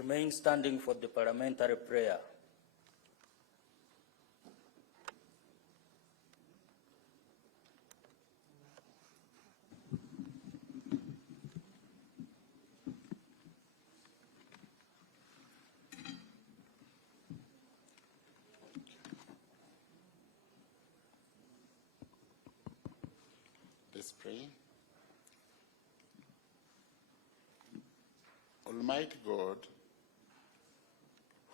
Remain standing for the parliamentary prayer. Let's pray. Almighty God,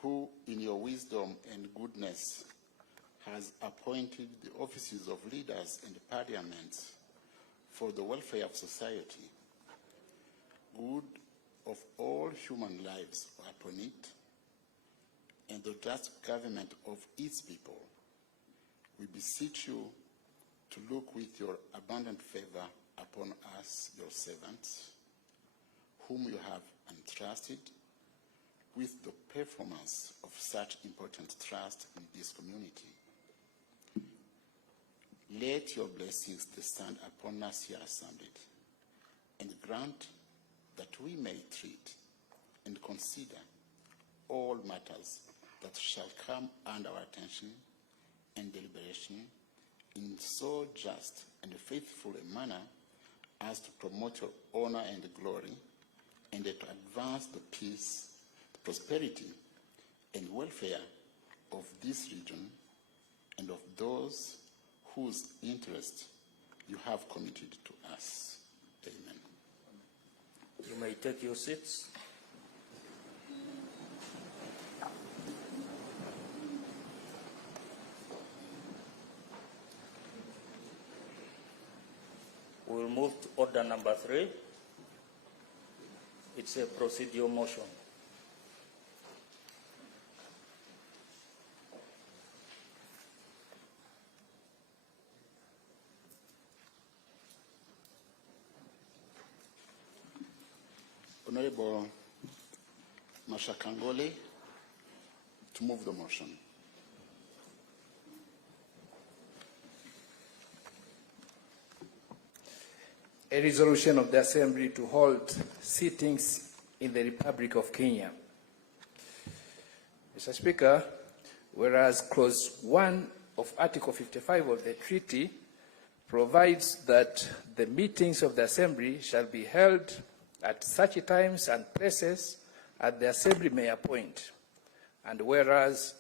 who in your wisdom and goodness has appointed the offices of leaders and parliaments for the welfare of society, good of all human lives upon it, and the just government of its people, we beseech you to look with your abundant favor upon us, your servants, whom you have entrusted with the performance of such important trust in this community. Let your blessings descend upon us here assembled, and grant that we may treat and consider all matters that shall come under our attention and deliberation in so just and faithful a manner as to promote your honor and glory, and to advance the peace, the prosperity, and welfare of this region and of those whose interest you have committed to us. Amen. You may take your seats. We will move to order number 3. It's a procedural motion. Honorable Mashakangole, to move the motion. A resolution of the Assembly to hold sittings in the Republic of Kenya. Mr. Speaker, whereas Clause 1 of Article 55 of the treaty provides that the meetings of the Assembly shall be held at such times and places as the Assembly may appoint, and whereas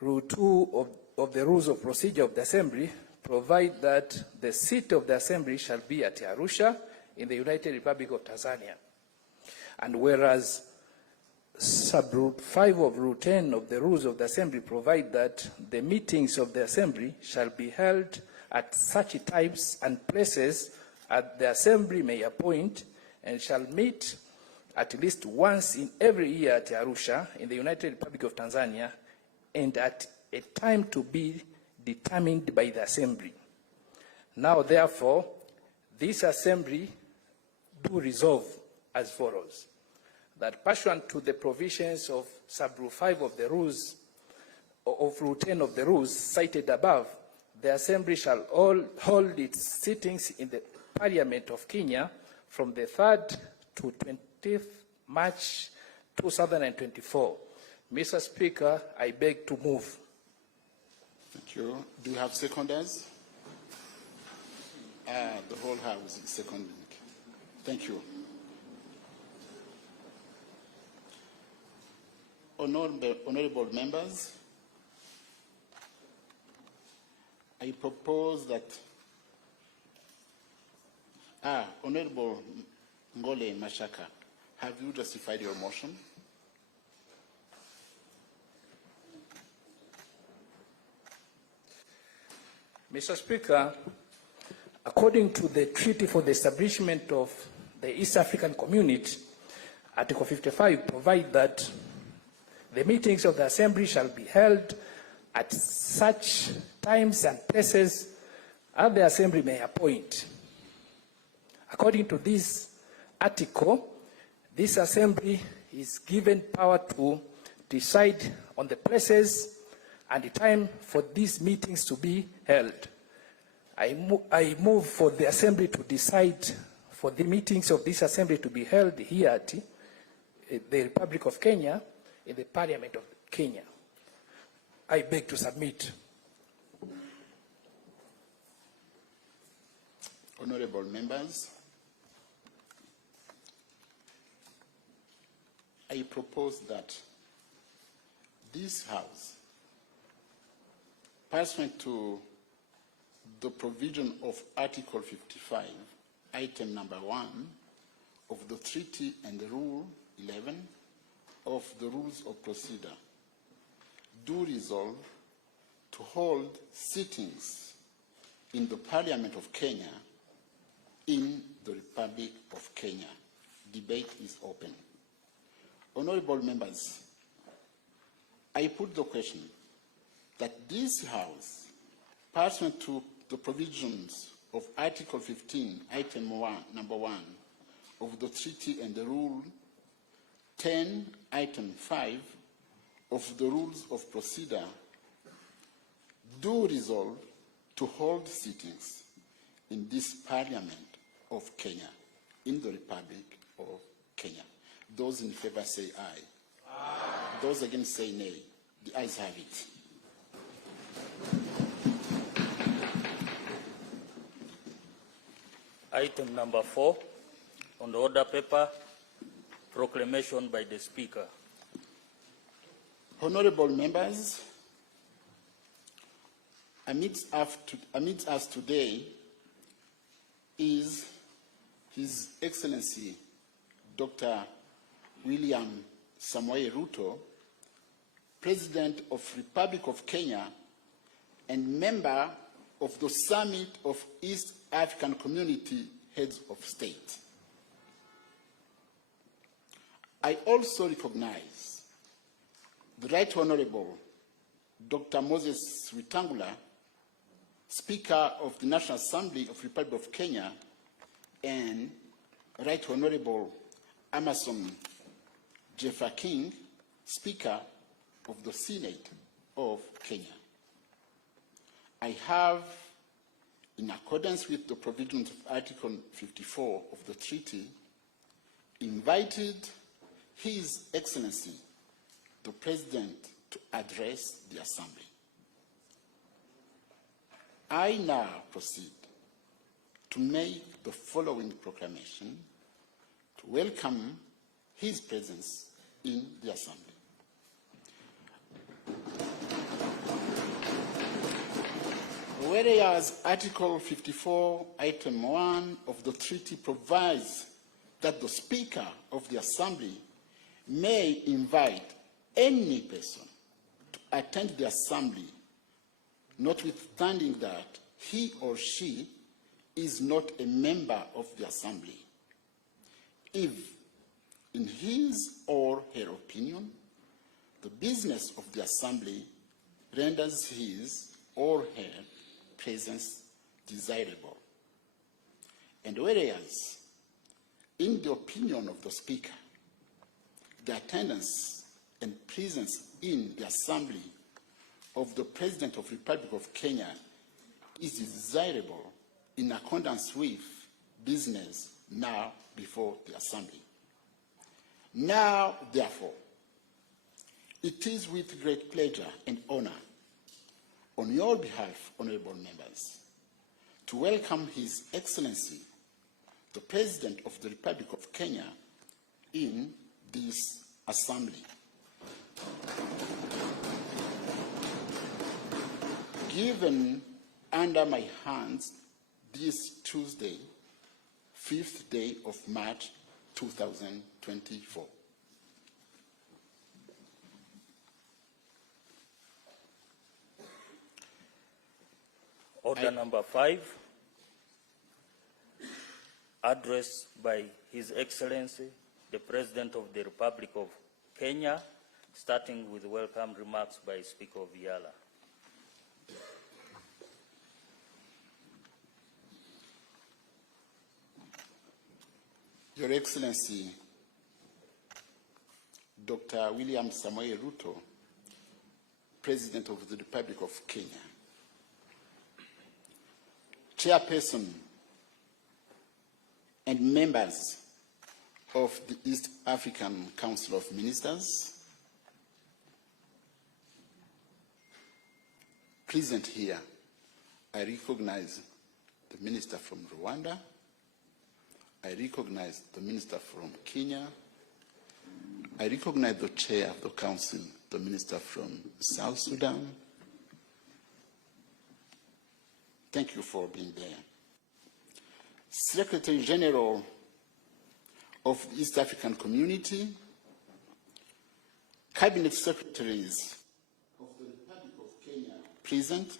Rule 2 of the Rules of Procedure of the Assembly provide that the seat of the Assembly shall be at Arusha in the United Republic of Tanzania. And whereas Sub-Rule 5 of Rule 10 of the Rules of the Assembly provide that the meetings of the Assembly shall be held at such times and places as the Assembly may appoint, and shall meet at least once in every year at Arusha in the United Republic of Tanzania, and at a time to be determined by the Assembly. Now, therefore, this Assembly do resolve as follows: that pursuant to the provisions of Sub-Rule 5 of the Rules, of Rule 10 of the Rules cited above, the Assembly shall hold its sittings in the Parliament of Kenya from the 3rd to 20th March 2024. Mr. Speaker, I beg to move. Thank you. Do you have seconders? The whole House is seconding. Thank you. Honorable members, I propose that Honorable Ngole Mashaka, have you justified your motion? Mr. Speaker, according to the Treaty for the Establishment of the East African Community, Article 55 provides that the meetings of the Assembly shall be held at such times and places as the Assembly may appoint. According to this article, this Assembly is given power to decide on the places and the time for these meetings to be held. I move for the Assembly to decide for the meetings of this Assembly to be held here at the Republic of Kenya in the Parliament of Kenya. I beg to submit. Honorable members, I propose that this House, pursuant to the provision of Article 55, item number 1 of the Treaty and Rule 11 of the Rules of Procedure, do resolve to hold sittings in the Parliament of Kenya in the Republic of Kenya. Debate is open. Honorable members, I put the question that this House, pursuant to the provisions of Article 15, item 1, number 1 of the Treaty and the Rule 10, item 5 of the Rules of Procedure, do resolve to hold sittings in this Parliament of Kenya, in the Republic of Kenya. Those in favor say aye. Aye. Those against say nay. The ayes have it. Item number 4 on the order paper, proclamation by the Speaker. Honorable members, amidst us today is His Excellency Dr. William Samoei Ruto, President of Republic of Kenya and member of the Summit of East African Community Heads of State. I also recognize the Right Honorable Dr. Moses Wetangula, Speaker of the National Assembly of the Republic of Kenya, and Right Honorable Amason Jeffer King, Speaker of the Senate of Kenya. I have, in accordance with the provisions of Article 54 of the treaty, invited His Excellency, the President, to address the Assembly. I now proceed to make the following proclamation to welcome his presence in the Assembly. Whereas Article 54, Item 1 of the treaty provides that the Speaker of the Assembly may invite any person to attend the Assembly, notwithstanding that he or she is not a member of the Assembly, if, in his or her opinion, the business of the Assembly renders his or her presence desirable. And whereas, in the opinion of the Speaker, the attendance and presence in the Assembly of the President of the Republic of Kenya is desirable in accordance with business now before the Assembly. Now, therefore, it is with great pleasure and honor on your behalf, honorable members, to welcome His Excellency, the President of the Republic of Kenya, in this Assembly. Given under my hands this Tuesday, 5th day of March 2024. Order number 5, address by His Excellency, the President of the Republic of Kenya, starting with welcome remarks by Speaker Viala. Your Excellency, Dr. William Samoei Ruto, President of the Republic of Kenya, Chairperson and members of the East African Council of Ministers, present here, I recognize the minister from Rwanda, I recognize the minister from Kenya, I recognize the chair of the council, the minister from South Sudan. Thank you for being there. Secretary General of the East African Community, Cabinet Secretaries of the Republic of Kenya present,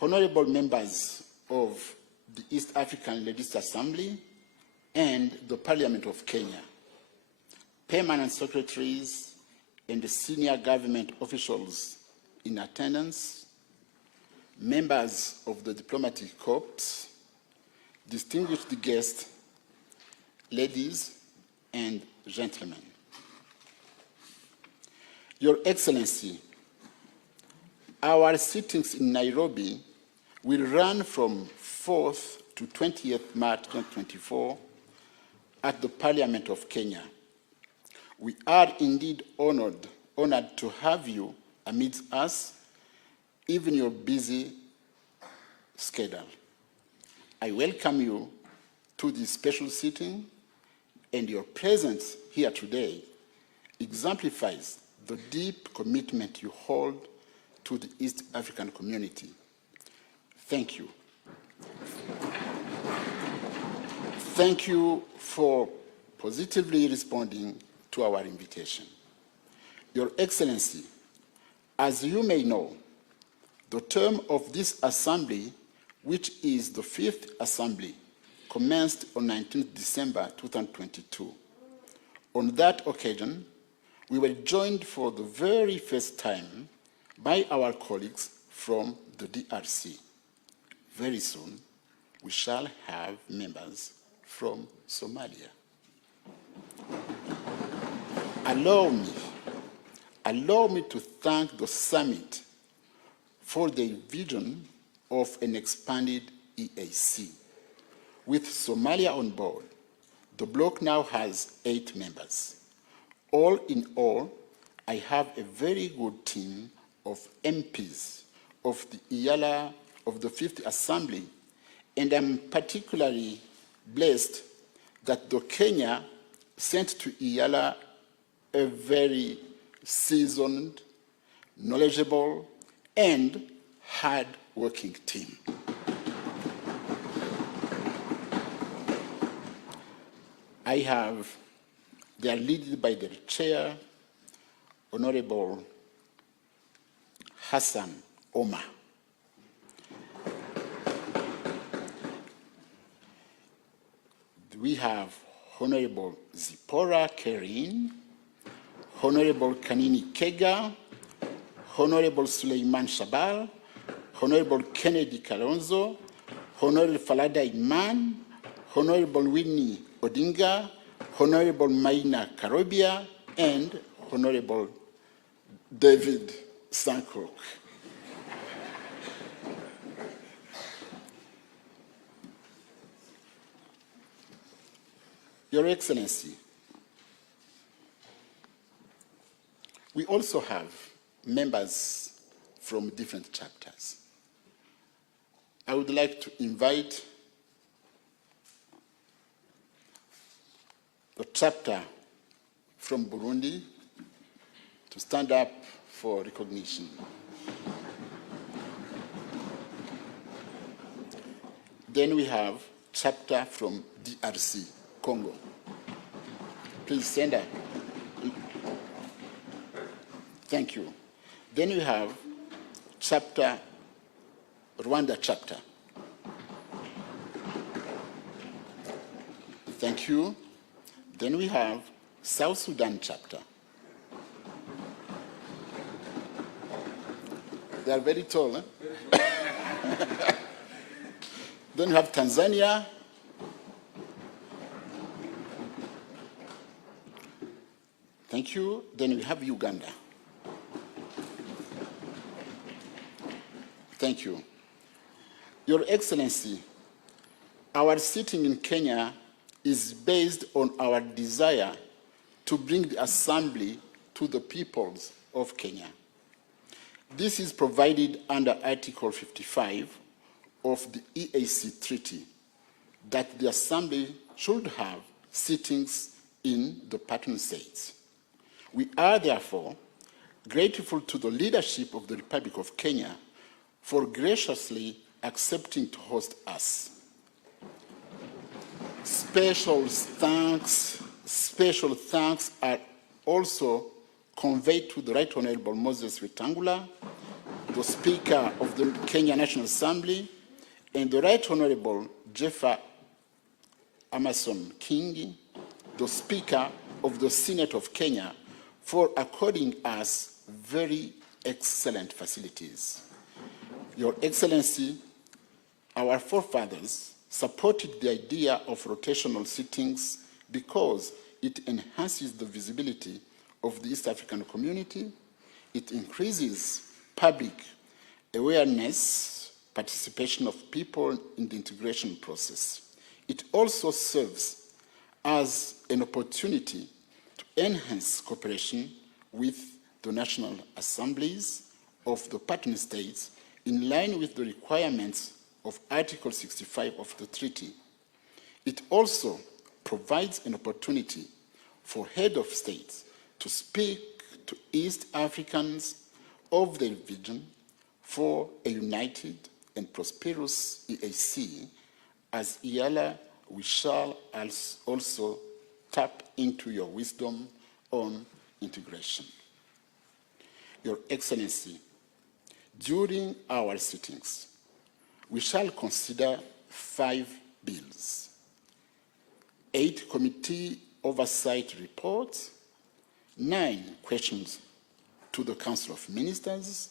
honorable members of the East African Legislative Assembly and the Parliament of Kenya, permanent secretaries and the senior government officials in attendance, members of the diplomatic corps, distinguished guests, ladies and gentlemen. Your Excellency, our sittings in Nairobi will run from 4th to 20th March 2024 at the Parliament of Kenya. We are indeed honored to have you amidst us, even your busy schedule. I welcome you to this special sitting, and your presence here today exemplifies the deep commitment you hold to the East African community. Thank you. Thank you for positively responding to our invitation. Your Excellency, as you may know, the term of this Assembly, which is the 5th Assembly, commenced on 19th December 2022. On that occasion, we were joined for the very first time by our colleagues from the DRC. Very soon, we shall have members from Somalia. Allow me to thank the summit for the vision of an expanded EAC. With Somalia on board, the bloc now has 8 members. All in all, I have a very good team of MPs of the IALA of the 5th Assembly, and I'm particularly blessed that the Kenya sent to IALA a very seasoned, knowledgeable, and hard-working team. They are led by their chair, Honorable Hassan Omar. We have Honorable Zipporah Kerin, Honorable Kanini Kega, Honorable Suleiman Shabal, Honorable Kennedy Kalonzo, Honorable Falada Iman, Honorable Winnie Odinga, Honorable Maina Karobia, and Honorable David Sankok. Your Excellency, we also have members from different chapters. I would like to invite the chapter from Burundi to stand up for recognition. Then we have chapter from DRC, Congo. Please stand up. Thank you. Then we have chapter, Rwanda chapter. Thank you. Then we have South Sudan chapter. They are very tall, eh? Then we have Tanzania. Thank you. Then we have Uganda. Thank you. Your Excellency, our sitting in Kenya is based on our desire to bring the Assembly to the peoples of Kenya. This is provided under Article 55 of the EAC Treaty, that the Assembly should have sittings in the partner states. We are therefore grateful to the leadership of the Republic of Kenya for graciously accepting to host us. Special thanks are also conveyed to the Right Honorable Moses Wetangula, the Speaker of the Kenya National Assembly, and the Right Honorable Jeffer Amason King, the Speaker of the Senate of Kenya, for according us very excellent facilities. Your Excellency, our forefathers supported the idea of rotational sittings because it enhances the visibility of the East African community, it increases public awareness, participation of people in the integration process. It also serves as an opportunity to enhance cooperation with the national assemblies of the partner states in line with the requirements of Article 65 of the treaty. It also provides an opportunity for head of states to speak to East Africans of the region for a united and prosperous EAC. As EALA, we shall also tap into your wisdom on integration. Your Excellency, during our sittings, we shall consider 5 bills, 8 committee oversight reports, 9 questions to the Council of Ministers,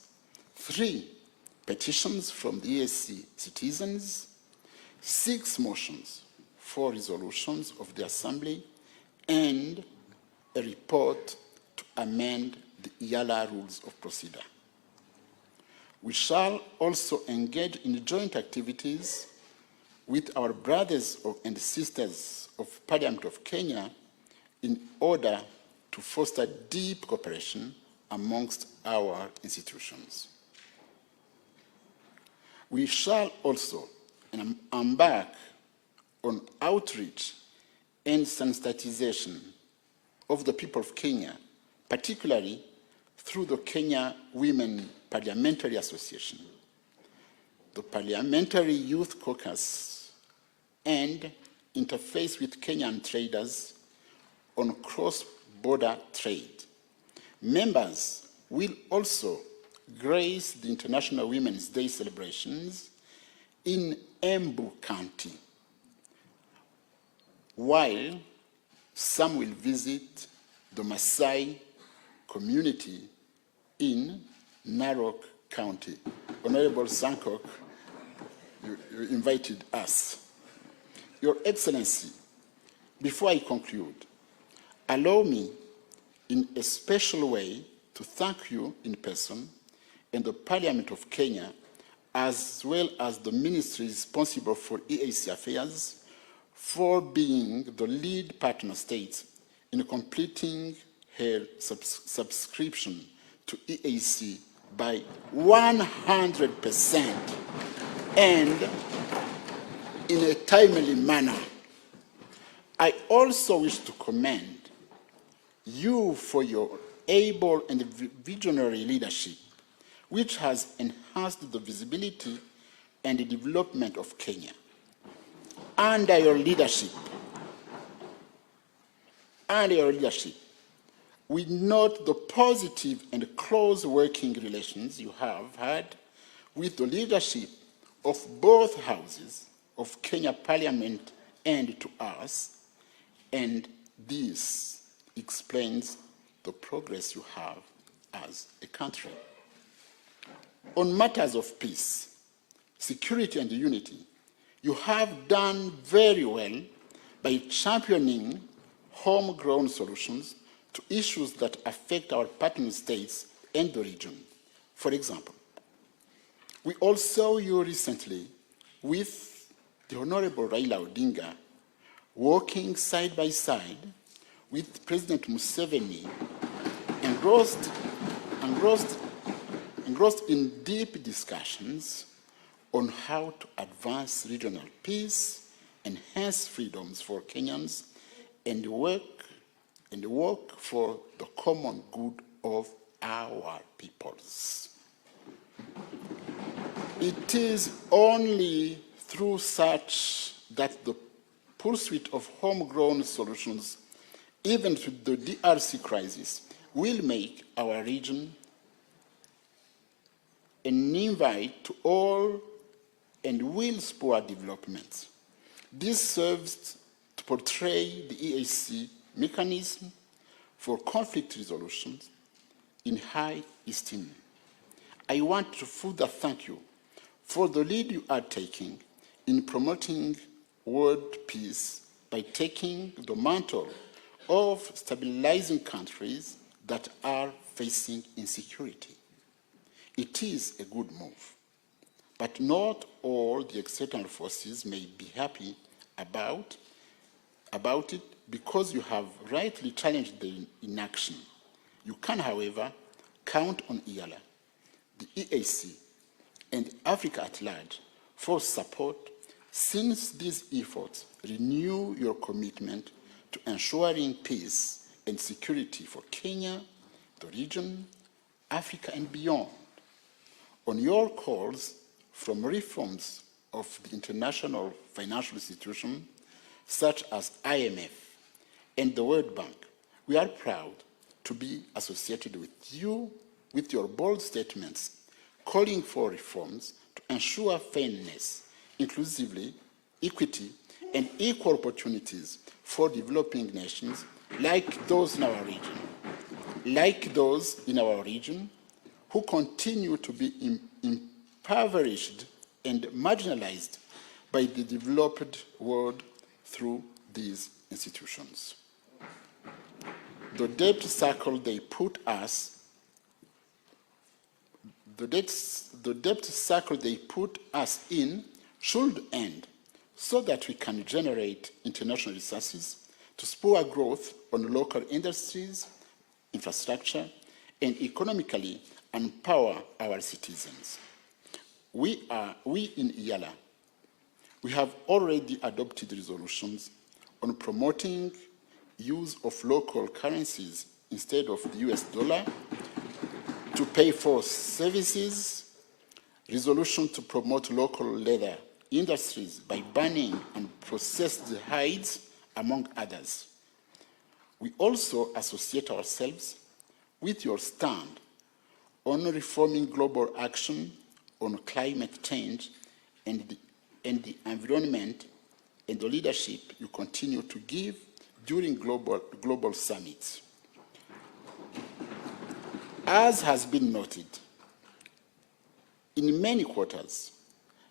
3 petitions from the EAC citizens, 6 motions for resolutions of the Assembly, and a report to amend the EALA Rules of Procedure. We shall also engage in joint activities with our brothers and sisters of Parliament of Kenya in order to foster deep cooperation amongst our institutions. We shall also embark on outreach and sensitization of the people of Kenya, particularly through the Kenya Women Parliamentary Association, the Parliamentary Youth Caucus, and interface with Kenyan traders on cross-border trade. Members will also grace the International Women's Day celebrations in Embu County, while some will visit the Maasai community in Narok County. Honorable Sankok, you invited us. Your Excellency, before I conclude, allow me in a special way to thank you in person and the Parliament of Kenya, as well as the ministry responsible for EAC affairs, for being the lead partner state in completing her subscription to EAC by 100% and in a timely manner. I also wish to commend you for your able and visionary leadership, which has enhanced the visibility and the development of Kenya. Under your leadership, we note the positive and close working relations you have had with the leadership of both houses of Kenya Parliament and to us, and this explains the progress you have as a country. On matters of peace, security, and unity, you have done very well by championing homegrown solutions to issues that affect our partner states and the region. For example, we all saw you recently with the Honorable Raila Odinga working side by side with President Museveni, engrossed in deep discussions on how to advance regional peace, enhance freedoms for Kenyans, and work for the common good of our peoples. It is only through such that the pursuit of homegrown solutions, even to the DRC crisis, will make our region an invite to all and will spur development. This serves to portray the EAC mechanism for conflict resolution in high esteem. I want to further thank you for the lead you are taking in promoting world peace by taking the mantle of stabilizing countries that are facing insecurity. It is a good move, but not all the external forces may be happy about it because you have rightly challenged the inaction. You can, however, count on IALA, the EAC, and Africa at large for support since these efforts renew your commitment to ensuring peace and security for Kenya, the region, Africa, and beyond. On your calls from reforms of the international financial institutions such as IMF and the World Bank, we are proud to be associated with you with your bold statements calling for reforms to ensure fairness, inclusivity, equity, and equal opportunities for developing nations like those in our region, who continue to be impoverished and marginalized by the developed world through these institutions. The debt cycle they put us in should end so that we can generate international resources to spur growth on local industries, infrastructure, and economically empower our citizens. We in IALA, we have already adopted resolutions on promoting use of local currencies instead of the US dollar to pay for services, resolution to promote local leather industries by banning unprocessed hides, among others. We also associate ourselves with your stand on reforming global action on climate change and the environment and the leadership you continue to give during global summits. As has been noted, in many quarters,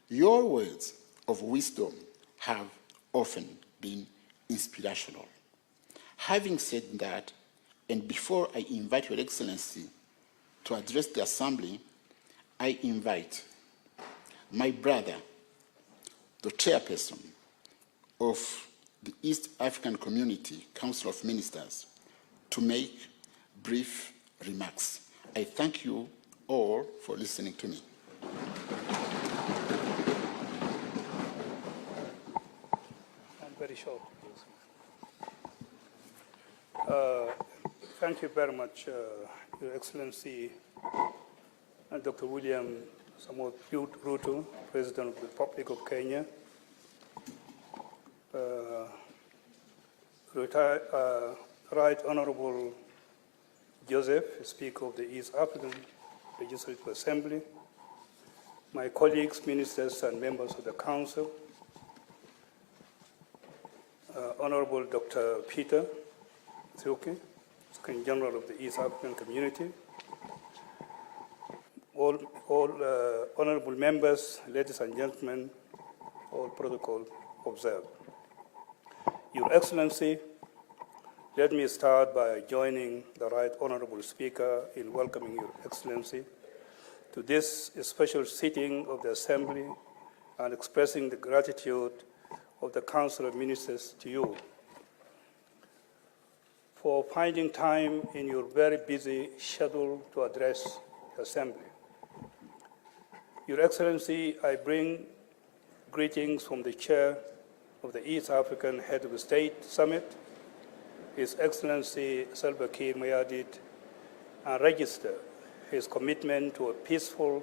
your words of wisdom have often been inspirational. Having said that, and before I invite Your Excellency to address the Assembly, I invite my brother, the chairperson of the East African Community Council of Ministers, to make brief remarks. I thank you all for listening to me. I'm very short. Thank you very much, Your Excellency, Dr. William Samoei Ruto, President of the Republic of Kenya, Right Honorable Joseph, Speaker of the East African Legislative Assembly, my colleagues, ministers, and members of the Council, Honorable Dr. Peter Thiuki, Secretary General of the East African Community, all honorable members, ladies and gentlemen, all protocol observed. Your Excellency, let me start by joining the Right Honorable Speaker in welcoming Your Excellency to this special sitting of the Assembly and expressing the gratitude of the Council of Ministers to you for finding time in your very busy schedule to address the Assembly. Your Excellency, I bring greetings from the Chair of the East African Head of State Summit, His Excellency Salva Kiir Mayardit, and register his commitment to a peaceful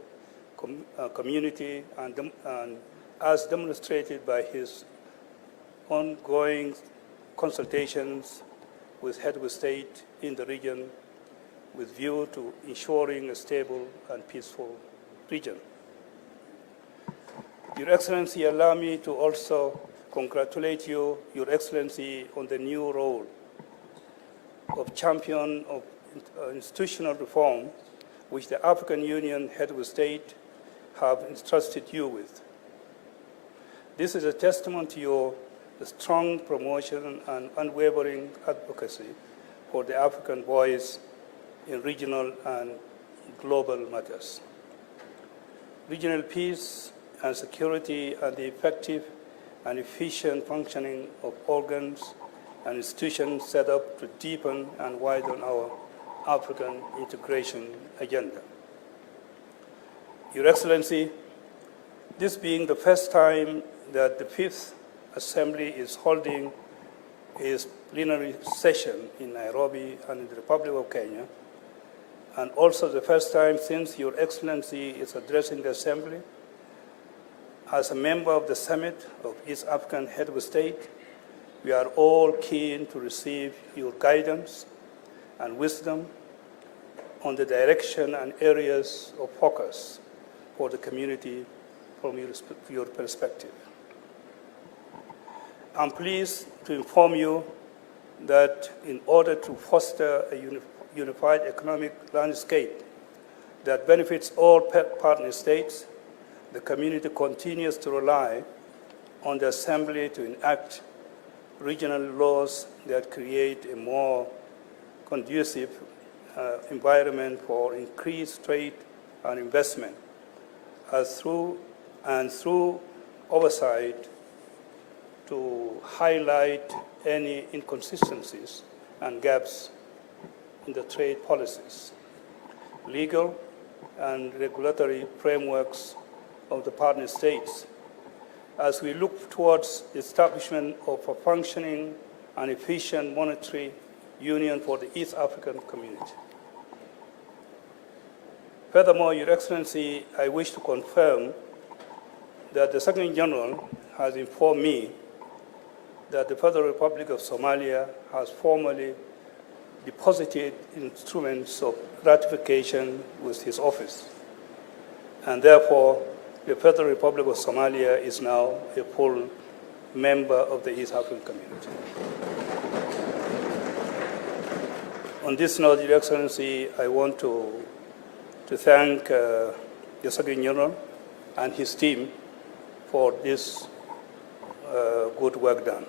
community and as demonstrated by his ongoing consultations with head of state in the region with view to ensuring a stable and peaceful region. Your Excellency, allow me to also congratulate you, Your Excellency, on the new role of champion of institutional reform which the African Union head of state have entrusted you with. This is a testament to your strong promotion and unwavering advocacy for the African voice in regional and global matters. Regional peace and security and the effective and efficient functioning of organs and institutions set up to deepen and widen our African integration agenda. Your Excellency, this being the first time that the Fifth Assembly is holding its plenary session in Nairobi and in the Republic of Kenya, and also the first time since Your Excellency is addressing the Assembly, as a member of the Summit of East African Head of State, we are all keen to receive your guidance and wisdom on the direction and areas of focus for the community from your perspective. I'm pleased to inform you that in order to foster a unified economic landscape that benefits all partner states, the community continues to rely on the Assembly to enact regional laws that create a more conducive environment for increased trade and investment, through oversight to highlight any inconsistencies and gaps in the trade policies, legal and regulatory frameworks of the partner states, as we look towards the establishment of a functioning and efficient monetary union for the East African community. Furthermore, Your Excellency, I wish to confirm that the Secretary General has informed me that the Federal Republic of Somalia has formally deposited instruments of ratification with his office, and therefore the Federal Republic of Somalia is now a full member of the East African community. On this note, Your Excellency, I want to thank the Secretary General and his team for this good work done.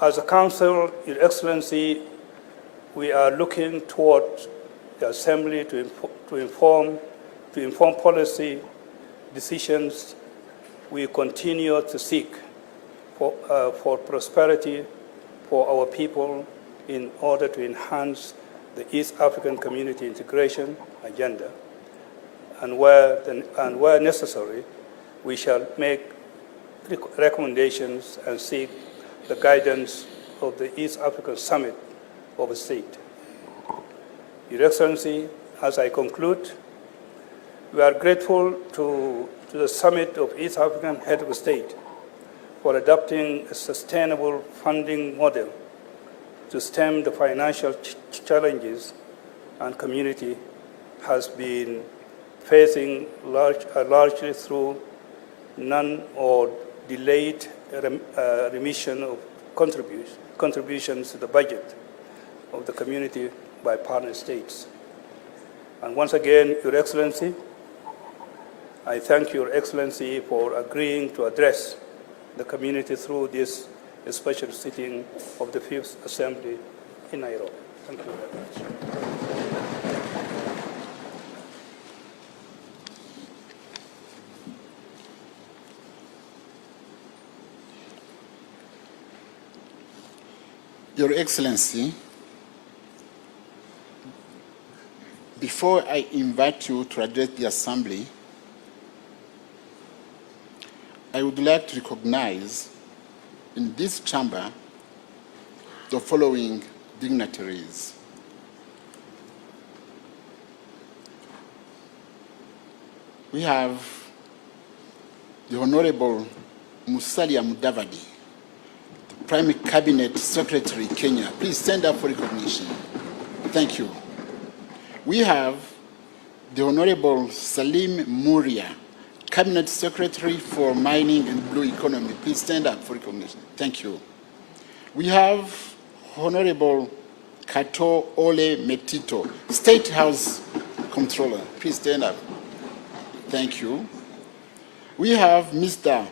As a Council, Your Excellency, we are looking toward the Assembly to inform policy decisions we continue to seek for prosperity for our people in order to enhance the East African community integration agenda. And where necessary, we shall make recommendations and seek the guidance of the East African Summit of the State. Your Excellency, as I conclude, we are grateful to the Summit of East African Head of State for adopting a sustainable funding model to stem the financial challenges and community has been facing largely through none or delayed remission of contributions to the budget of the community by partner states. And once again, Your Excellency, I thank Your Excellency for agreeing to address the community through this special sitting of the Fifth Assembly in Nairobi. Thank you very much. Your Excellency, before I invite you to address the Assembly, I would like to recognize in this chamber the following dignitaries. We have the Honorable Musalia Mudavadi, the Prime Cabinet Secretary, Kenya. Please stand up for recognition. Thank you. We have the Honorable Salim Muria, Cabinet Secretary for Mining and Blue Economy. Please stand up for recognition. Thank you. We have Honorable Kato Ole Metito, State House Controller. Please stand up. Thank you. We have Mr.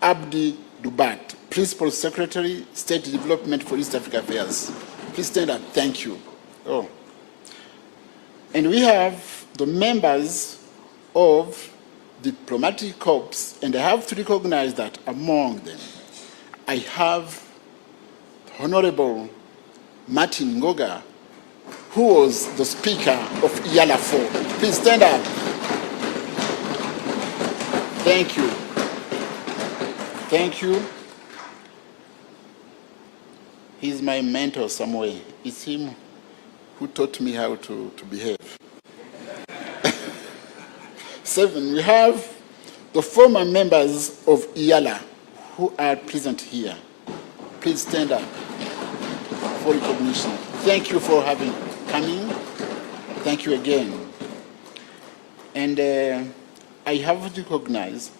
Abdi Dubat, Principal Secretary, State Development for East Africa Affairs. Please stand up. Thank you. Oh. And we have the members of diplomatic corps, and I have to recognize that among them, I have Honorable Martin Ngoga, who was the Speaker of IALA 4. Please stand up. Thank you. Thank you. He's my mentor somewhere. It's him who taught me how to behave. 7, we have the former members of IALA who are present here. Please stand up for recognition. Thank you for coming. Thank you again. And I have to recognize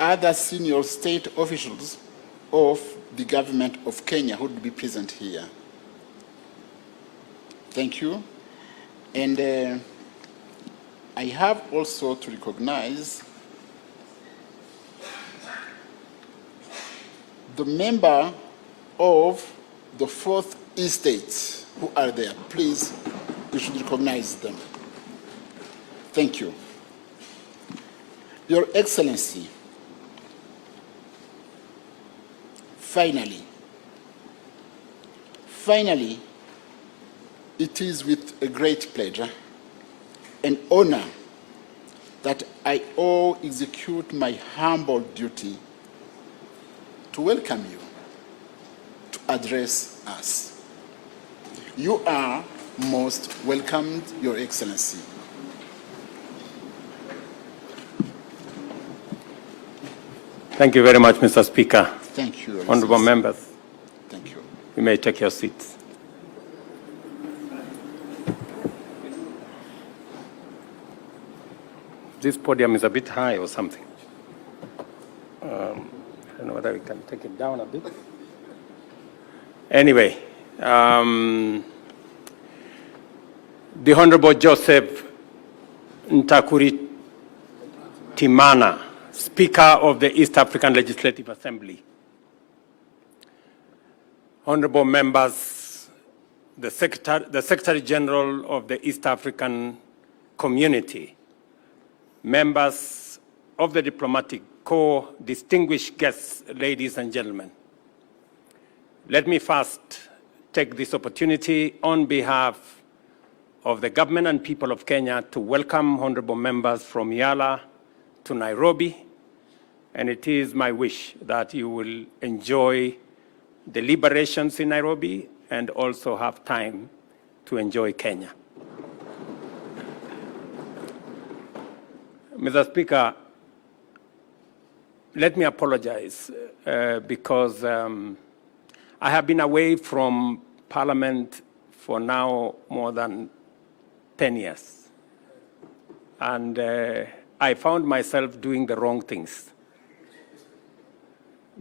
other senior state officials of the government of Kenya who would be present here. Thank you. And I have also to recognize the member of the 4th estate who are there. Please, you should recognize them. Thank you. Your Excellency, finally, it is with a great pleasure and honor that I all execute my humble duty to welcome you to address us. You are most welcomed, Your Excellency. Thank you very much, Mr. Speaker. Thank you, Your Honorable Excellency. members, Thank you. you may take your seats. This podium is a bit high or something. I don't know whether we can take it down a bit. Anyway, the Honorable Joseph Ntakuri Timana, Speaker of the East African Legislative Assembly. Honorable members, the Secretary General of the East African Community, members of the Diplomatic Corps, distinguished guests, ladies and gentlemen. Let me first take this opportunity on behalf of the government and people of Kenya to welcome honorable members from IALA to Nairobi, and it is my wish that you will enjoy deliberations in Nairobi and also have time to enjoy Kenya. Mr. Speaker, let me apologize because I have been away from Parliament for now more than 10 years. And I found myself doing the wrong things.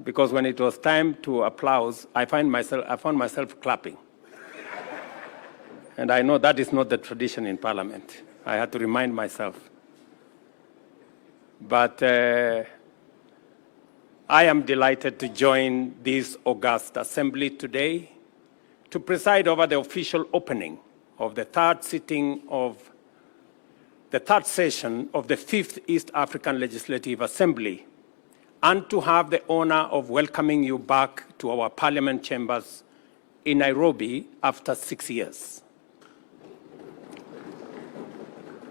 Because when it was time to applause, I found myself clapping. And I know that is not the tradition in Parliament. I had to remind myself. But I am delighted to join this august assembly today to preside over the official opening of the third session of the 5th East African Legislative Assembly, and to have the honor of welcoming you back to our Parliament chambers in Nairobi after 6 years.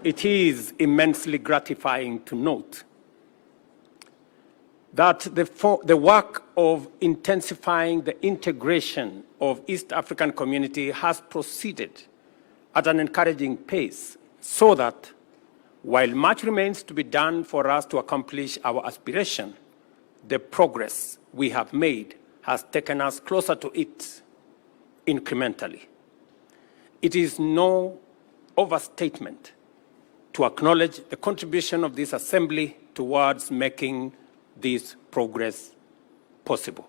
It is immensely gratifying to note that the work of intensifying the integration of East African community has proceeded at an encouraging pace, so that while much remains to be done for us to accomplish our aspiration, the progress we have made has taken us closer to it incrementally. It is no overstatement to acknowledge the contribution of this Assembly towards making this progress possible.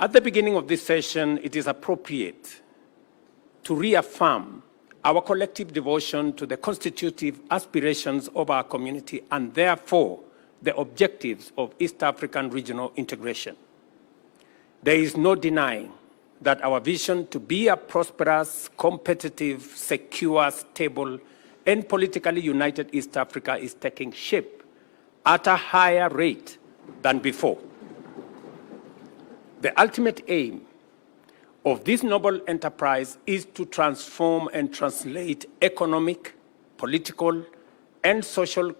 At the beginning of this session, it is appropriate to reaffirm our collective devotion to the constitutive aspirations of our community and therefore the objectives of East African regional integration. There is no denying that our vision to be a prosperous, competitive, secure, stable, and politically united East Africa is taking shape at a higher rate than before. The ultimate aim of this noble enterprise is to transform and translate economic, political, and social,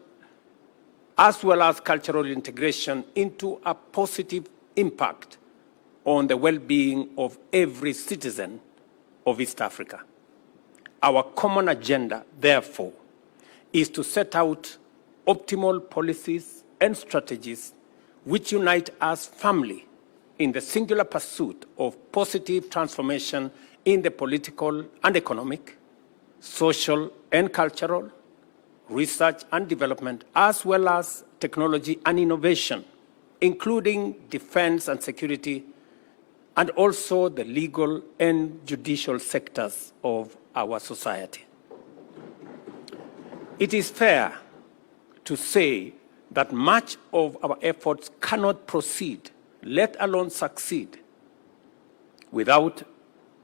as well as cultural integration into a positive impact on the well-being of every citizen of East Africa. Our common agenda, therefore, is to set out optimal policies and strategies which unite us firmly in the singular pursuit of positive transformation in the political and economic, social and cultural, research and development, as well as technology and innovation, including defense and security, and also the legal and judicial sectors of our society. It is fair to say that much of our efforts cannot proceed, let alone succeed, without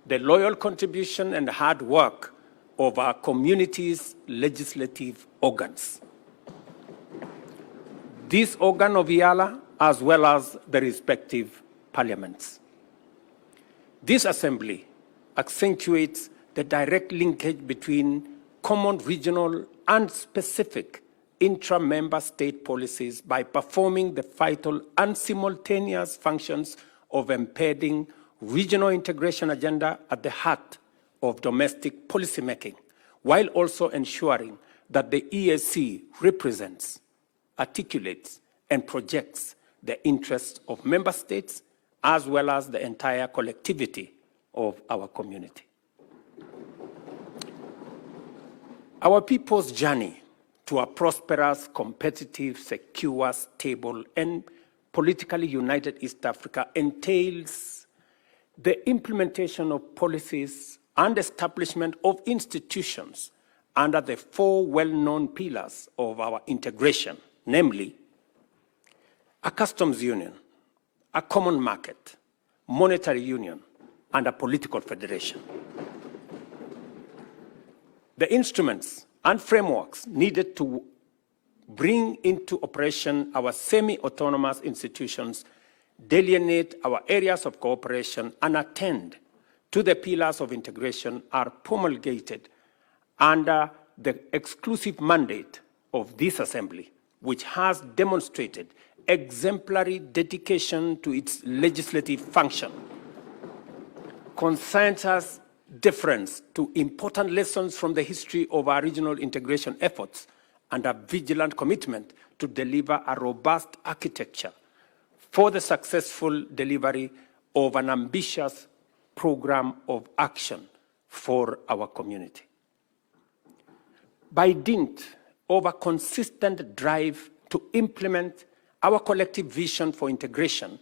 the loyal contribution and hard work of our community's legislative organs. This organ of IALA, as well as the respective parliaments. This assembly accentuates the direct linkage between common regional and specific intra-member state policies by performing the vital and simultaneous functions of embedding regional integration agenda at the heart of domestic policymaking, while also ensuring that the EAC represents, articulates, and projects the interests of member states as well as the entire collectivity of our community. Our people's journey to a prosperous, competitive, secure, stable, and politically united East Africa entails the implementation of policies and establishment of institutions under the four well-known pillars of our integration, namely a customs union, a common market, monetary union, and a political federation. The instruments and frameworks needed to bring into operation our semi-autonomous institutions delineate our areas of cooperation and attend to the pillars of integration are promulgated under the exclusive mandate of this assembly, which has demonstrated exemplary dedication to its legislative function, consensus deference to important lessons from the history of our regional integration efforts, and a vigilant commitment to deliver a robust architecture for the successful delivery of an ambitious program of action for our community. By dint of a consistent drive to implement our collective vision for integration,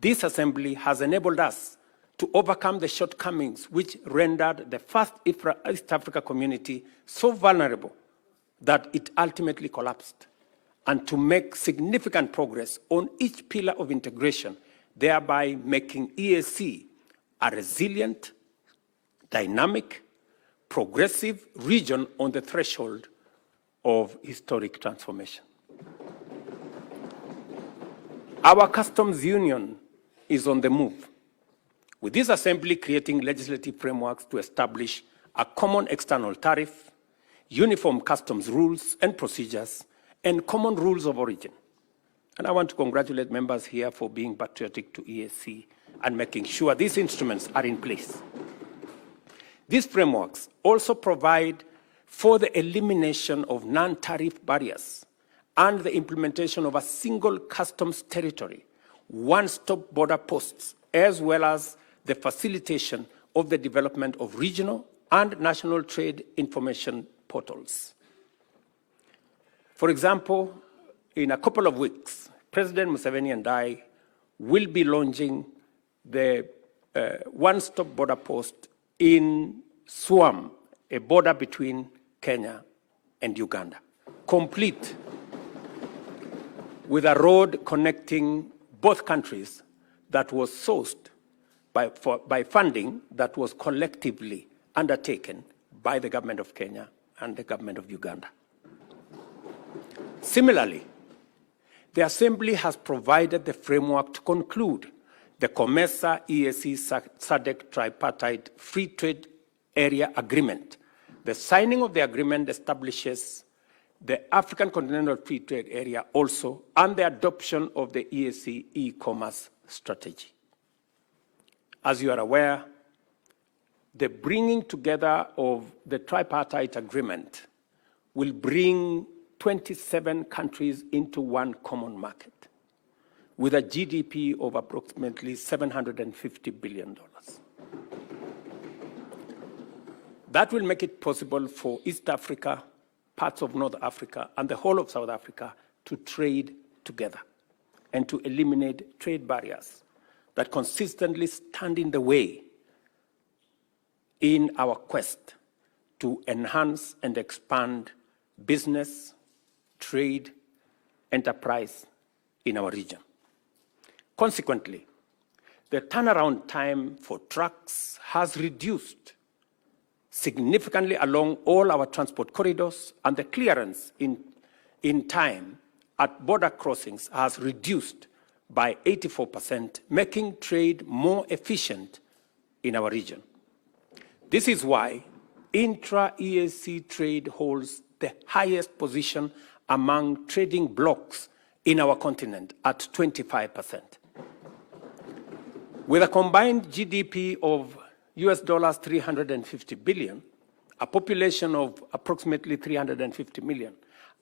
this assembly has enabled us to overcome the shortcomings which rendered the first East Africa community so vulnerable that it ultimately collapsed, and to make significant progress on each pillar of integration, thereby making EAC a resilient, dynamic, progressive region on the threshold of historic transformation. Our customs union is on the move, with this assembly creating legislative frameworks to establish a common external tariff, uniform customs rules and procedures, and common rules of origin. And I want to congratulate members here for being patriotic to EAC and making sure these instruments are in place. These frameworks also provide for the elimination of non-tariff barriers and the implementation of a single customs territory, one-stop border posts, as well as the facilitation of the development of regional and national trade information portals. For example, in a couple of weeks, President Museveni and I will be launching the one-stop border post in Swam, a border between Kenya and Uganda, complete with a road connecting both countries that was sourced by funding that was collectively undertaken by the government of Kenya and the government of Uganda. Similarly, the Assembly has provided the framework to conclude the COMESA EAC SADC Tripartite Free Trade Area Agreement. The signing of the agreement establishes the African Continental Free Trade Area also, and the adoption of the EAC e-commerce strategy. As you are aware, the bringing together of the tripartite agreement will bring 27 countries into one common market with a GDP of approximately $750 billion. That will make it possible for East Africa, parts of North Africa, and the whole of South Africa to trade together and to eliminate trade barriers that consistently stand in the way in our quest to enhance and expand business, trade, enterprise in our region. Consequently, the turnaround time for trucks has reduced significantly along all our transport corridors, and the clearance in time at border crossings has reduced by 84%, making trade more efficient in our region. This is why intra-EAC trade holds the highest position among trading blocs in our continent at 25%. With a combined GDP of US dollars 350 billion, a population of approximately 350 million,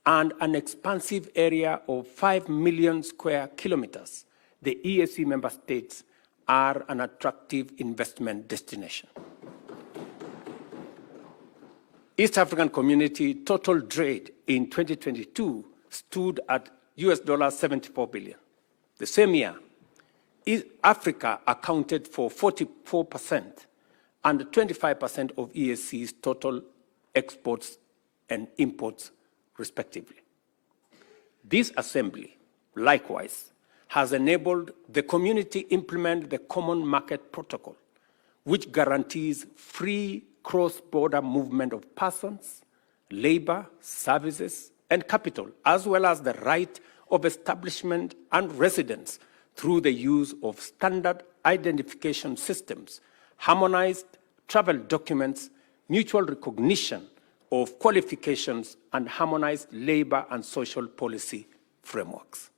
and an expansive area of 5 million square kilometers, the EAC member states are an attractive investment destination. East African Community total trade in 2022 stood at US dollars 74 billion. The same year, Africa accounted for 44% and 25% of EAC's total exports and imports, respectively. This assembly, likewise, has enabled the community implement the Common Market Protocol, which guarantees free cross-border movement of persons, labor, services, and capital, as well as the right of establishment and residence through the use of standard identification systems, harmonized travel documents, mutual recognition of qualifications, and harmonized labor and social policy frameworks.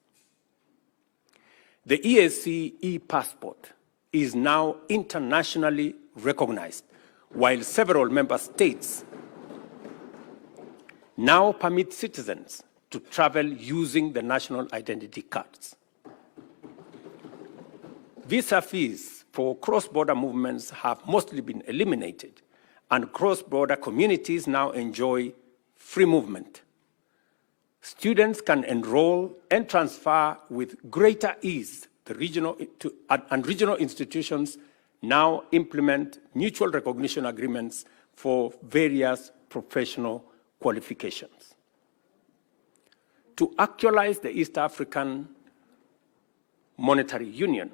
The EAC e-passport is now internationally recognized, while several member states now permit citizens to travel using the national identity cards. Visa fees for cross-border movements have mostly been eliminated, and cross-border communities now enjoy free movement. Students can enroll and transfer with greater ease. Regional institutions now implement mutual recognition agreements for various professional qualifications. To actualize the East African Monetary Union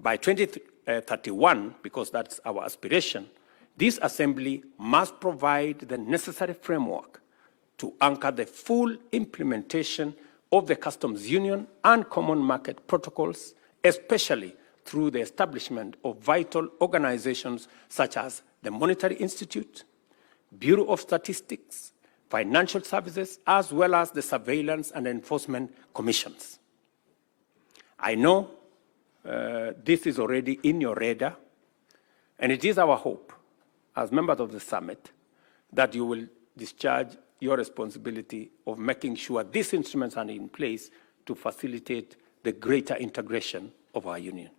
by 2031, because that's our aspiration, this assembly must provide the necessary framework to anchor the full implementation of the customs union and common market protocols, especially through the establishment of vital organizations such as the Monetary Institute, Bureau of Statistics, Financial Services, as well as the Surveillance and Enforcement Commissions. I know this is already in your radar, and it is our hope, as members of the summit, that you will discharge your responsibility of making sure these instruments are in place to facilitate the greater integration of our union.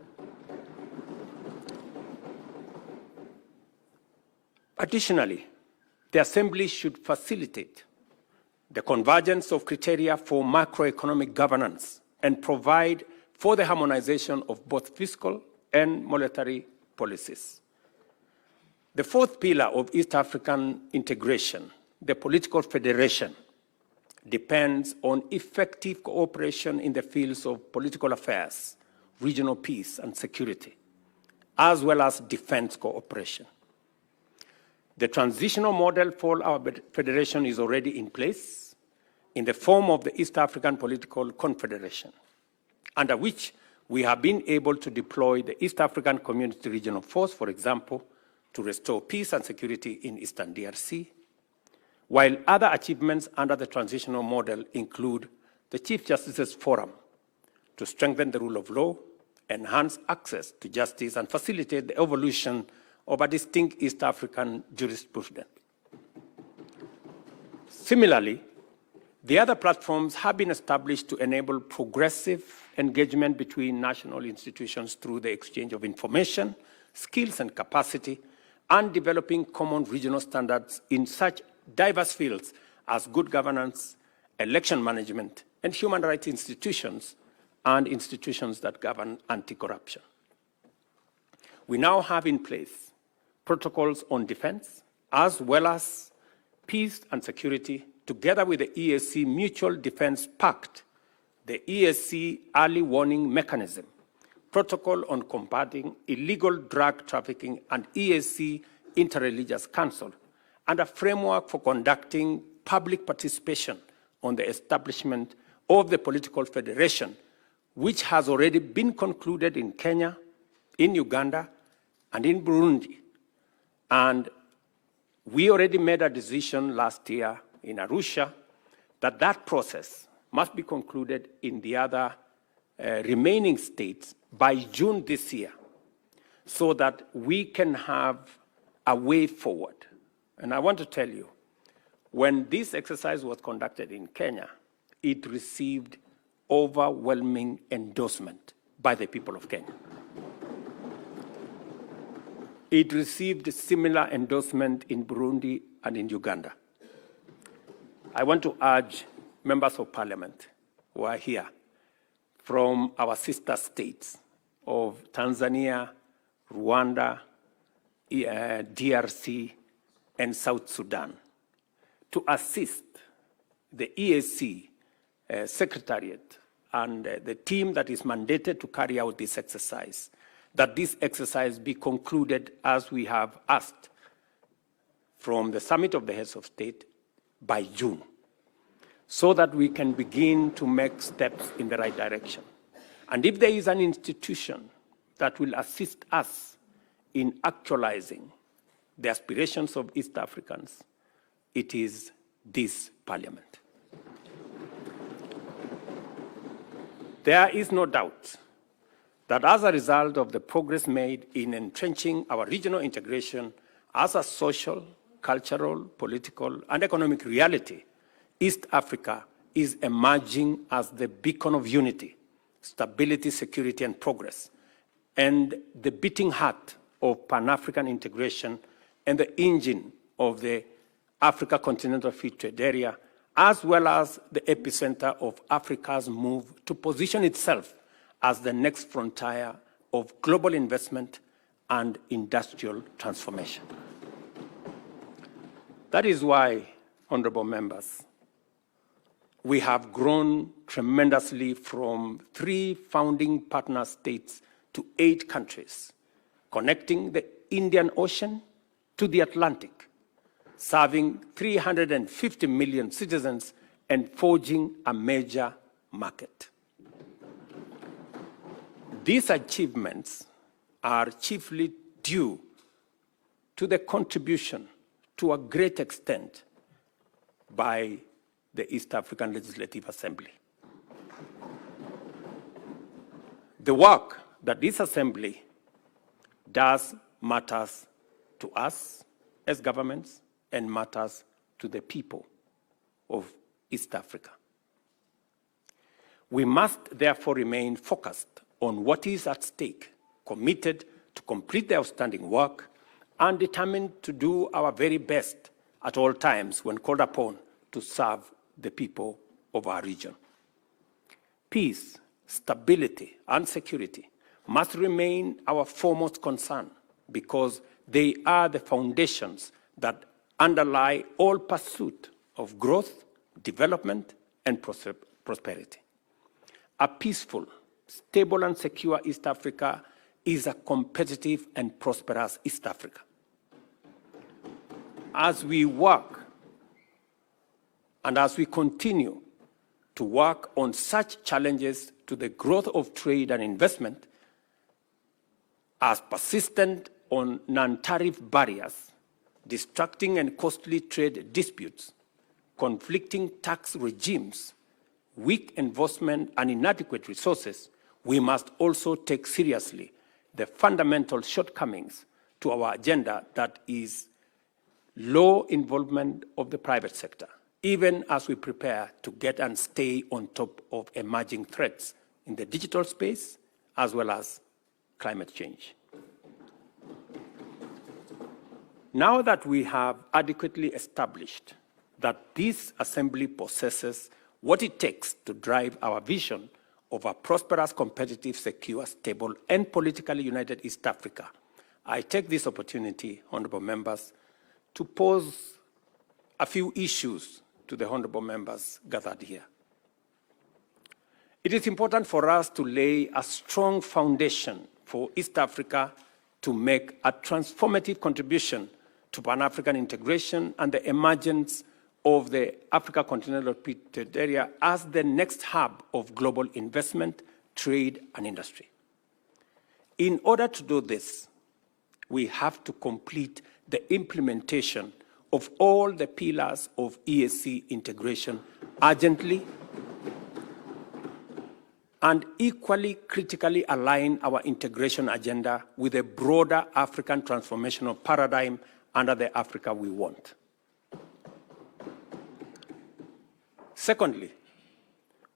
Additionally, the Assembly should facilitate the convergence of criteria for macroeconomic governance and provide for the harmonization of both fiscal and monetary policies. The fourth pillar of East African integration, the political federation, depends on effective cooperation in the fields of political affairs, regional peace and security, as well as defense cooperation. The transitional model for our federation is already in place in the form of the East African Political Confederation, under which we have been able to deploy the East African Community Regional Force, for example, to restore peace and security in Eastern DRC, while other achievements under the transitional model include the Chief Justice's Forum to strengthen the rule of law, enhance access to justice, and facilitate the evolution of a distinct East African jurisprudence. Similarly, the other platforms have been established to enable progressive engagement between national institutions through the exchange of information, skills, and capacity, and developing common regional standards in such diverse fields as good governance, election management, and human rights institutions, and institutions that govern anti-corruption. We now have in place protocols on defense, as well as peace and security, together with the EAC Mutual Defense Pact, the EAC Early Warning Mechanism, Protocol on Combating Illegal Drug Trafficking, and EAC Interreligious Council, and a framework for conducting public participation on the establishment of the political federation, which has already been concluded in Kenya, in Uganda, and in Burundi. And we already made a decision last year in Arusha that that process must be concluded in the other remaining states by June this year, so that we can have a way forward. And I want to tell you, when this exercise was conducted in Kenya, it received overwhelming endorsement by the people of Kenya. It received similar endorsement in Burundi and in Uganda. I want to urge members of parliament who are here from our sister states of Tanzania, Rwanda, DRC, and South Sudan to assist the EAC Secretariat and the team that is mandated to carry out this exercise, that this exercise be concluded as we have asked from the Summit of the Heads of State by June, so that we can begin to make steps in the right direction. And if there is an institution that will assist us in actualizing the aspirations of East Africans, it is this parliament. There is no doubt that as a result of the progress made in entrenching our regional integration as a social, cultural, political, and economic reality, East Africa is emerging as the beacon of unity, stability, security, and progress, and the beating heart of Pan-African integration and the engine of the Africa Continental Free Trade Area, as well as the epicenter of Africa's move to position itself as the next frontier of global investment and industrial transformation. That is why, honorable members, we have grown tremendously from 3 founding partner states to 8 countries, connecting the Indian Ocean to the Atlantic, serving 350 million citizens and forging a major market. These achievements are chiefly due to the contribution, to a great extent, by the East African Legislative Assembly. The work that this assembly does matters to us as governments and matters to the people of East Africa. We must therefore remain focused on what is at stake, committed to complete the outstanding work, and determined to do our very best at all times when called upon to serve the people of our region. Peace, stability, and security must remain our foremost concern because they are the foundations that underlie all pursuit of growth, development, and prosperity. A peaceful, stable, and secure East Africa is a competitive and prosperous East Africa. As we work and as we continue to work on such challenges to the growth of trade and investment as persistent on non-tariff barriers, distracting and costly trade disputes, conflicting tax regimes, weak enforcement, and inadequate resources, we must also take seriously the fundamental shortcomings to our agenda that is low involvement of the private sector, even as we prepare to get and stay on top of emerging threats in the digital space as well as climate change. Now that we have adequately established that this assembly possesses what it takes to drive our vision of a prosperous, competitive, secure, stable, and politically united East Africa, I take this opportunity, honorable members, to pose a few issues to the honorable members gathered here. It is important for us to lay a strong foundation for East Africa to make a transformative contribution to Pan-African integration and the emergence of the Africa Continental Repeated Area as the next hub of global investment, trade, and industry. In order to do this, we have to complete the implementation of all the pillars of EAC integration urgently and equally critically align our integration agenda with a broader African transformational paradigm under the Africa we want. Secondly,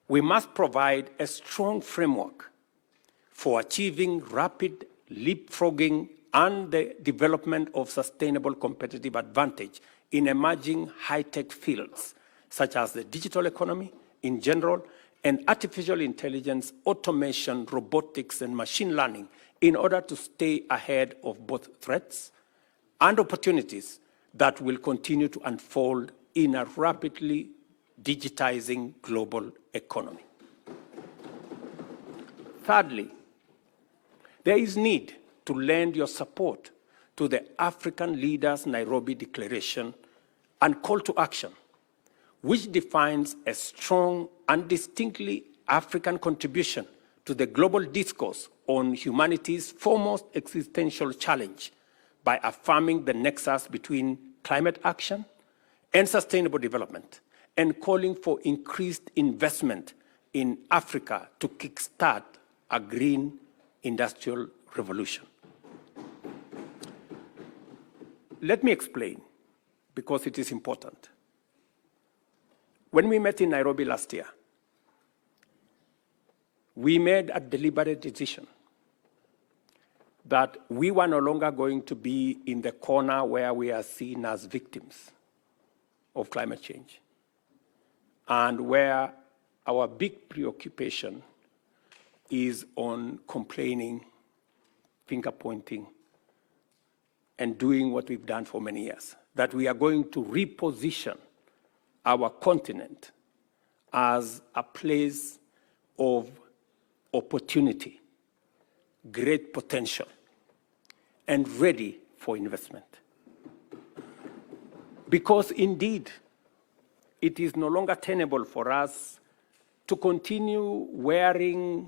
we must provide a strong framework for achieving rapid leapfrogging and the development of sustainable competitive advantage in emerging high-tech fields, such as the digital economy in general, and artificial intelligence, automation, robotics, and machine learning in order to stay ahead of both threats and opportunities that will continue to unfold in a rapidly digitizing global economy. Thirdly, there is need to lend your support to the African Leaders Nairobi Declaration and call to action, which defines a strong and distinctly African contribution to the global discourse on humanity's foremost existential challenge by affirming the nexus between climate action and sustainable development and calling for increased investment in Africa to kickstart a green industrial revolution. Let me explain, because it is important. When we met in Nairobi last year, we made a deliberate decision that we were no longer going to be in the corner where we are seen as victims of climate change, and where our big preoccupation is on complaining, finger-pointing, and doing what we've done for many years, that we are going to reposition our continent as a place of opportunity, great potential, and ready for investment. Because indeed, it is no longer tenable for us to continue wearing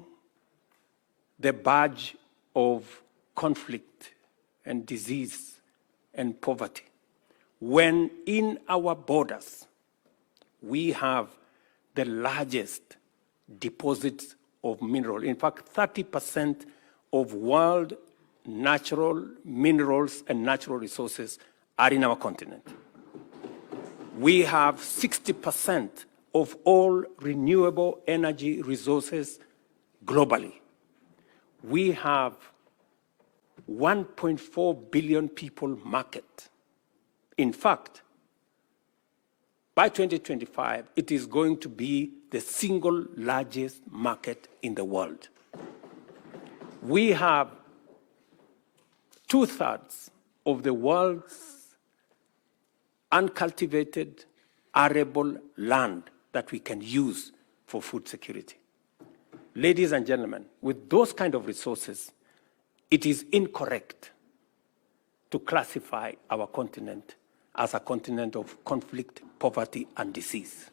the badge of conflict and disease and poverty, when in our borders we have the largest deposits of mineral. In fact, 30% of world natural minerals and natural resources are in our continent. We have 60% of all renewable energy resources globally. We have 1.4 billion people market. In fact, by 2025, it is going to be the single largest market in the world. We have 2/3 of the world's uncultivated, arable land that we can use for food security. Ladies and gentlemen, with those kind of resources, it is incorrect to classify our continent as a continent of conflict, poverty, and disease.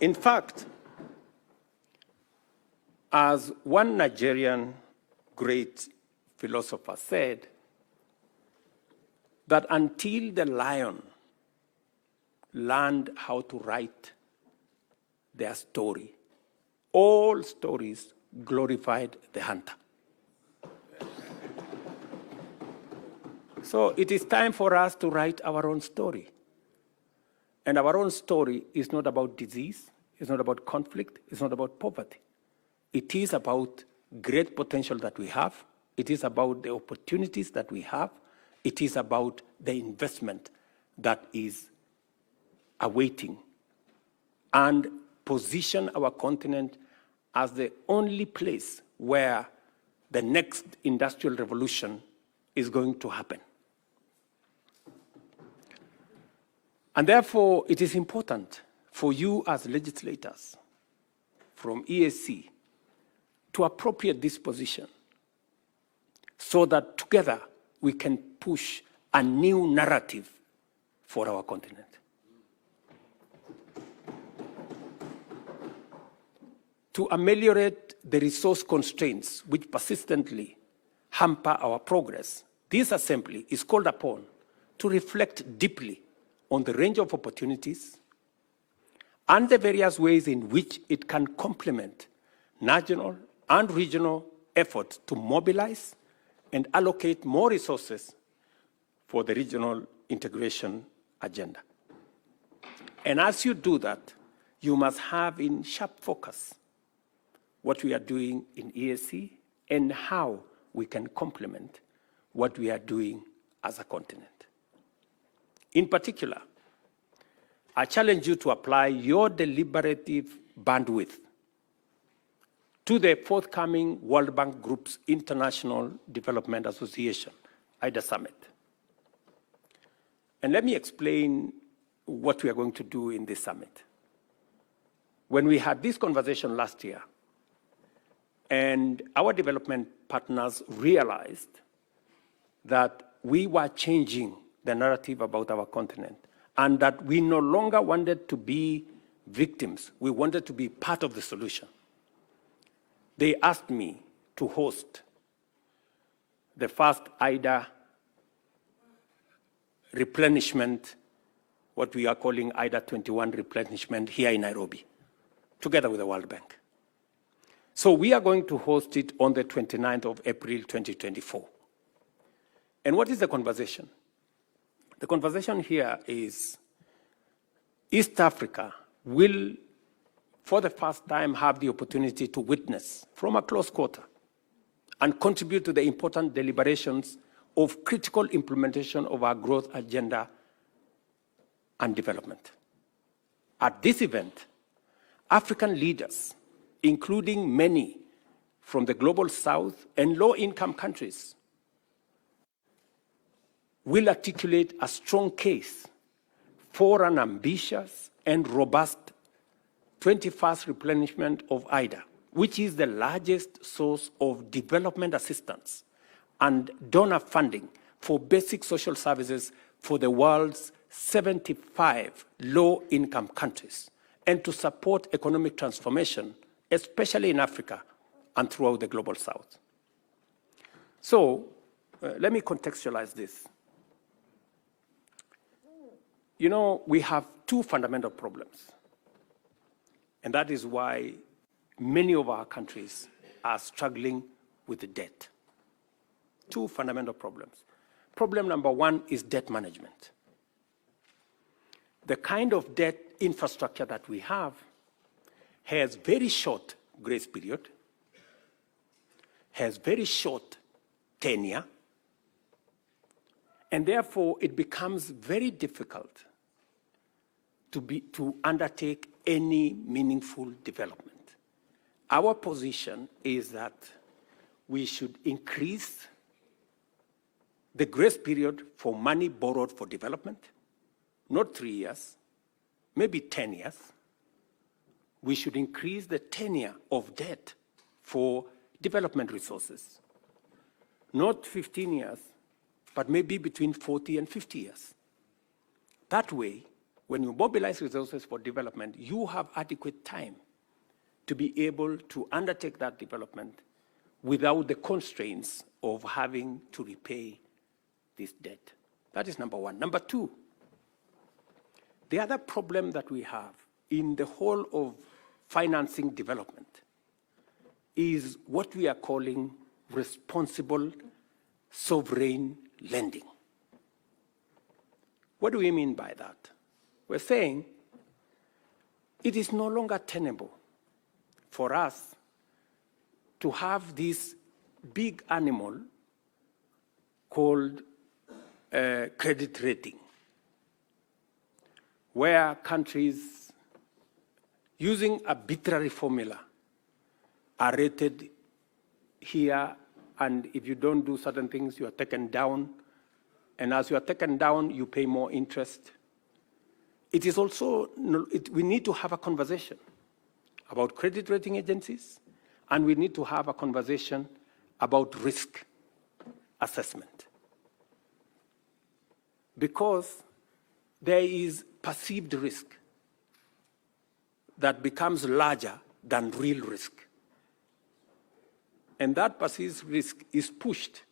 In fact, as one Nigerian great philosopher said, that until the lion learned how to write their story, all stories glorified the hunter. So it is time for us to write our own story. And our own story is not about disease, it's not about conflict, it's not about poverty. It is about great potential that we have. It is about the opportunities that we have. It is about the investment that is awaiting, and position our continent as the only place where the next industrial revolution is going to happen. And therefore, it is important for you as legislators from EAC to appropriate this position so that together we can push a new narrative for our continent. To ameliorate the resource constraints which persistently hamper our progress, this assembly is called upon to reflect deeply on the range of opportunities and the various ways in which it can complement national and regional efforts to mobilize and allocate more resources for the regional integration agenda. And as you do that, you must have in sharp focus what we are doing in EAC and how we can complement what we are doing as a continent. In particular, I challenge you to apply your deliberative bandwidth to the forthcoming World Bank Group's International Development Association, IDA Summit. And let me explain what we are going to do in this summit. When we had this conversation last year, and our development partners realized that we were changing the narrative about our continent, and that we no longer wanted to be victims, we wanted to be part of the solution. They asked me to host the first IDA replenishment, what we are calling IDA 21 replenishment here in Nairobi, together with the World Bank. So we are going to host it on the 29th of April, 2024. And what is the conversation? The conversation here is East Africa will, for the first time, have the opportunity to witness from a close quarter and contribute to the important deliberations of critical implementation of our growth agenda and development. At this event, African leaders, including many from the global south and low-income countries, will articulate a strong case for an ambitious and robust 21st replenishment of IDA, which is the largest source of development assistance and donor funding for basic social services for the world's 75 low-income countries, and to support economic transformation, especially in Africa, and throughout the Global South. So let me contextualize this. You know, we have two fundamental problems, and that is why many of our countries are struggling with the debt. Two fundamental problems. Problem number one is debt management. The kind of debt infrastructure that we have has very short grace period, has very short tenure, and therefore it becomes very difficult to undertake any meaningful development. Our position is that we should increase the grace period for money borrowed for development, not 3 years, maybe 10 years. We should increase the tenure of debt for development resources, not 15 years, but maybe between 40 and 50 years. That way, when you mobilize resources for development, you have adequate time to be able to undertake that development without the constraints of having to repay this debt. That is number one. Number two, the other problem that we have in the whole of financing development is what we are calling responsible sovereign lending. What do we mean by that? We're saying it is no longer tenable for us to have this big animal called credit rating, where countries using arbitrary formula are rated here, and if you don't do certain things, you are taken down, and as you are taken down, you pay more interest. It is also, we need to have a conversation about credit rating agencies, and we need to have a conversation about risk assessment. Because there is perceived risk that becomes larger than real risk. And that perceived risk is pushed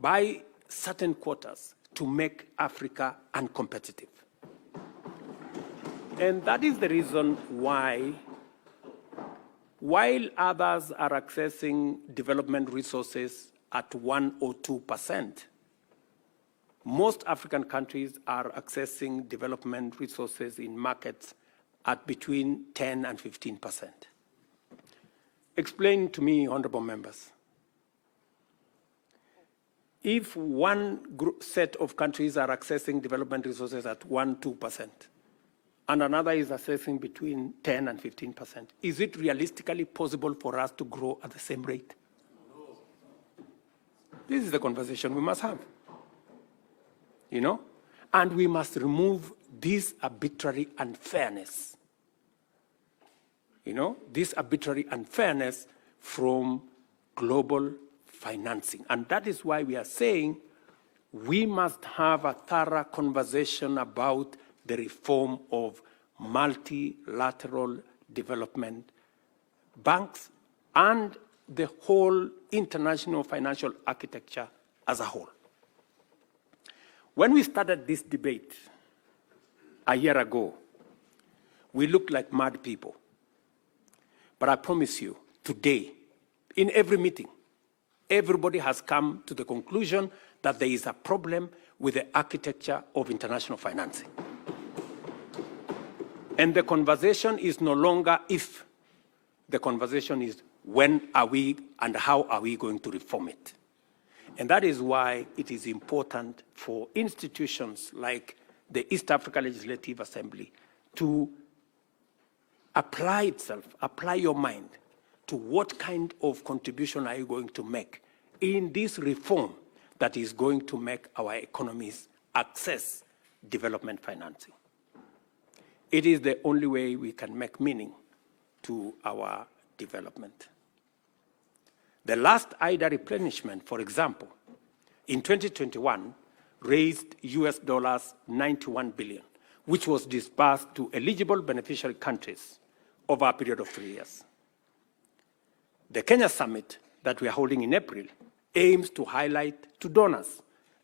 by certain quarters to make Africa uncompetitive. And that is the reason why, while others are accessing development resources at 1 or 2%, most African countries are accessing development resources in markets at between 10 and 15%. Explain to me, honorable members, if one set of countries are accessing development resources at 1, 2%, and another is accessing between 10 and 15%, is it realistically possible for us to grow at the same rate? No. This is the conversation we must have. You know? And we must remove this arbitrary unfairness. You know, this arbitrary unfairness from global financing. And that is why we are saying we must have a thorough conversation about the reform of multilateral development banks and the whole international financial architecture as a whole. When we started this debate a year ago, we looked like mad people. But I promise you, today, in every meeting, everybody has come to the conclusion that there is a problem with the architecture of international financing. And the conversation is no longer if, the conversation is when are we and how are we going to reform it. And that is why it is important for institutions like the East Africa Legislative Assembly to apply itself, apply your mind to what kind of contribution are you going to make in this reform that is going to make our economies access development financing. It is the only way we can make meaning to our development. The last IDA replenishment, for example, in 2021 raised US $91 billion, which was disbursed to eligible beneficiary countries over a period of 3 years. The Kenya Summit that we are holding in April aims to highlight to donors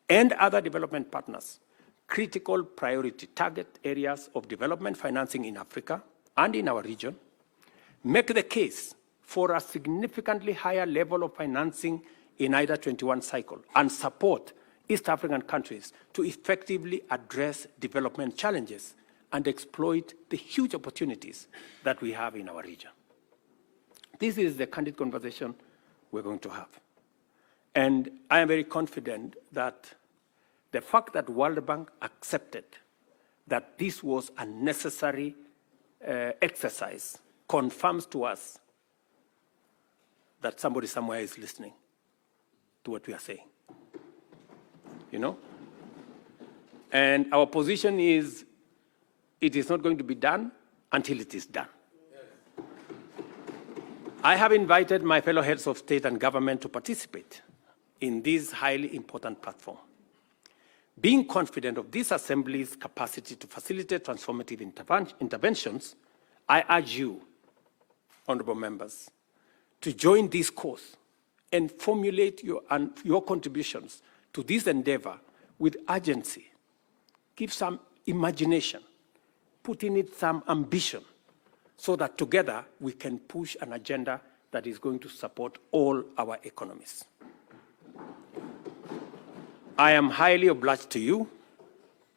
and other development partners critical priority target areas of development financing in Africa and in our region, make the case for a significantly higher level of financing in either 21 cycle, and support East African countries to effectively address development challenges and exploit the huge opportunities that we have in our region. This is the candid conversation we're going to have. And I am very confident that the fact that World Bank accepted that this was a necessary exercise confirms to us that somebody somewhere is listening to what we are saying. You know? And our position is, it is not going to be done until it is done. I have invited my fellow heads of state and government to participate in this highly important platform. Being confident of this Assembly's capacity to facilitate transformative interventions, I urge you, honorable members, to join this course and formulate your contributions to this endeavor with urgency. Give some imagination, put in it some ambition, so that together we can push an agenda that is going to support all our economies. I am highly obliged to you,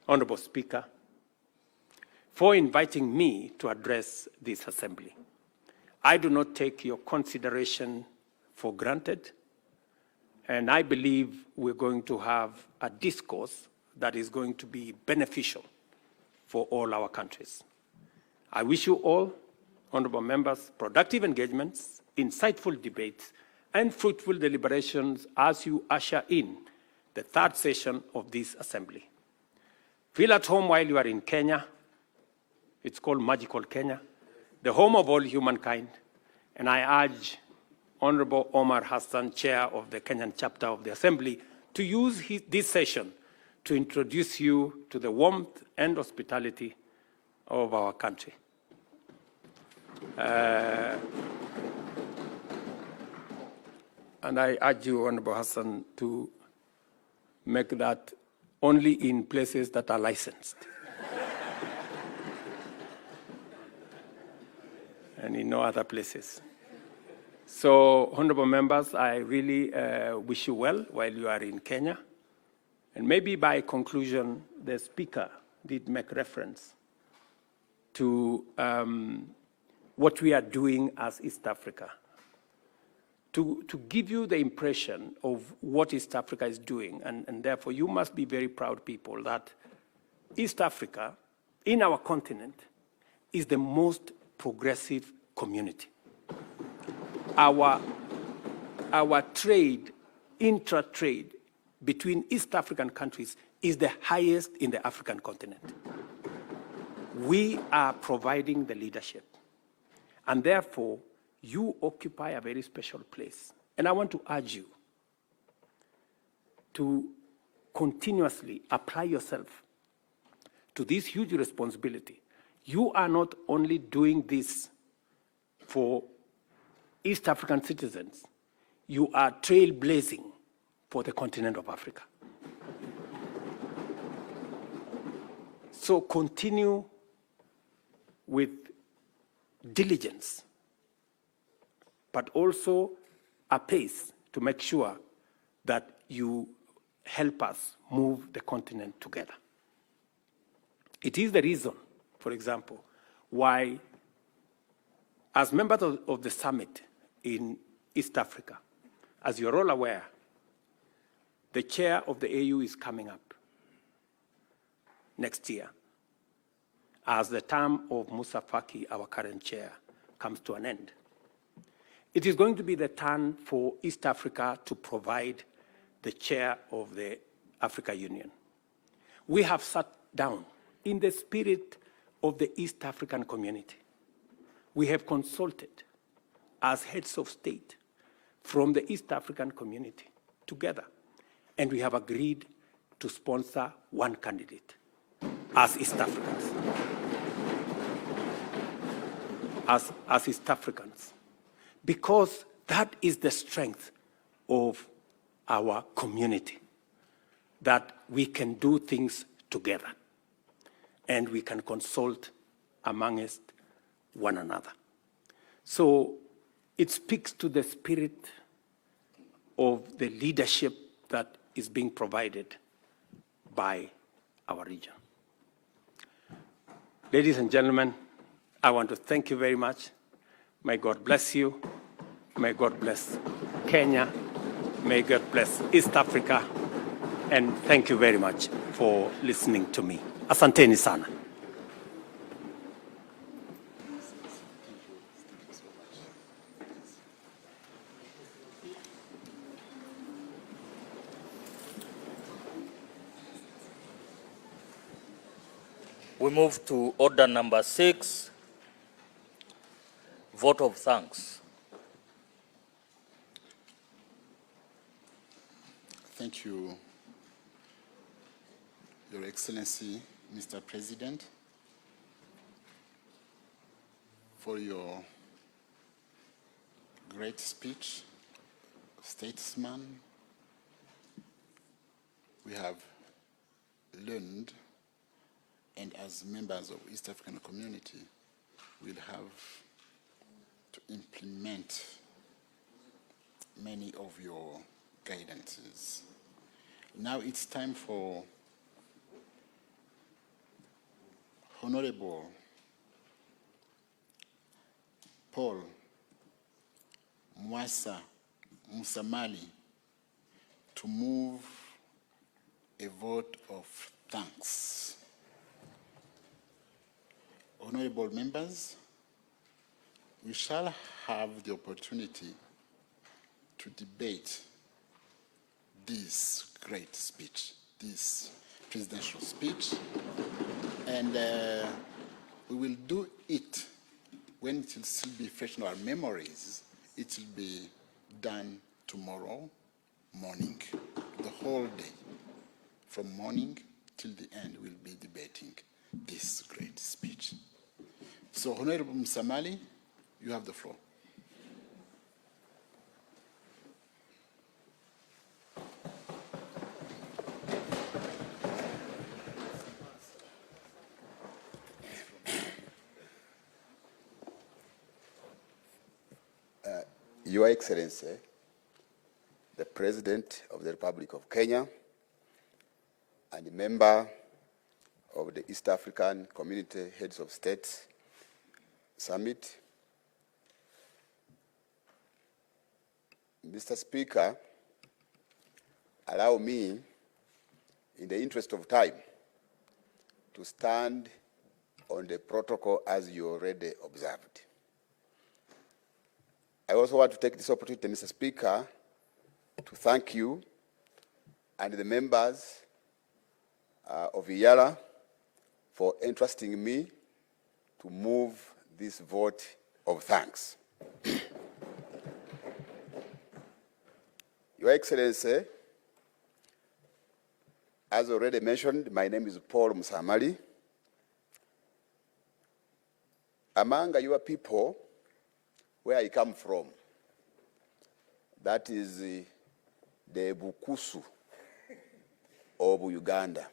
Honorable Speaker, for inviting me to address this Assembly. I do not take your consideration for granted, and I believe we're going to have a discourse that is going to be beneficial for all our countries. I wish you all, honorable members, productive engagements, insightful debates, and fruitful deliberations as you usher in the third session of this Assembly. Feel at home while you are in Kenya. It's called magical Kenya, the home of all humankind. And I urge Honorable Omar Hassan, Chair of the Kenyan chapter of the Assembly, to use this session to introduce you to the warmth and hospitality of our country. And I urge you, Honorable Hassan, to make that only in places that are licensed. And in no other places. So, honorable members, I really wish you well while you are in Kenya. And maybe by conclusion, the speaker did make reference to what we are doing as East Africa. To give you the impression of what East Africa is doing, and therefore you must be very proud people that East Africa, in our continent, is the most progressive community. Our trade, intra-trade between East African countries is the highest in the African continent. We are providing the leadership, and therefore you occupy a very special place. And I want to urge you to continuously apply yourself to this huge responsibility. You are not only doing this for East African citizens, you are trailblazing for the continent of Africa. So continue with diligence, but also a pace to make sure that you help us move the continent together. It is the reason, for example, why, as members of the summit in East Africa, as you're all aware, the chair of the AU is coming up next year, as the term of Musa Faki, our current chair, comes to an end. It is going to be the turn for East Africa to provide the chair of the Africa Union. We have sat down in the spirit of the East African community. We have consulted as heads of state from the East African community together, and we have agreed to sponsor one candidate as East Africans. As East Africans. Because That is the strength of our community, that we can do things together and we can consult amongst one another. So it speaks to the spirit of the leadership that is being provided by our region. Ladies and gentlemen, I want to thank you very much. May God bless you. May God bless Kenya. May God bless East Africa. And thank you very much for listening to me. Asanteni sana. We move to order number 6, vote of thanks. Thank you, Your Excellency, Mr. President, for your great speech, statesman. We have learned, and as members of East African community, we'll have to implement many of your guidances. Now it's time for Honorable Paul Mwasa Musamali to move a vote of thanks. Honorable members, we shall have the opportunity to debate this great speech, this presidential speech, and we will do it when it will still be fresh in our memories. It will be done tomorrow morning, the whole day. From morning till the end, we'll be debating this great speech. So, Honorable Musamali, you have the floor. Your Excellency, the President of the Republic of Kenya and a member of the East African Community Heads of States Summit, Mr. Speaker, allow me, in the interest of time, to stand on the protocol as you already observed. I also want to take this opportunity, Mr. Speaker, to thank you and the members of IALA for entrusting me to move this vote of thanks. Your Excellency, as already mentioned, my name is Paul Musamali. Among your people, where I come from, that is the Bukusu of Uganda.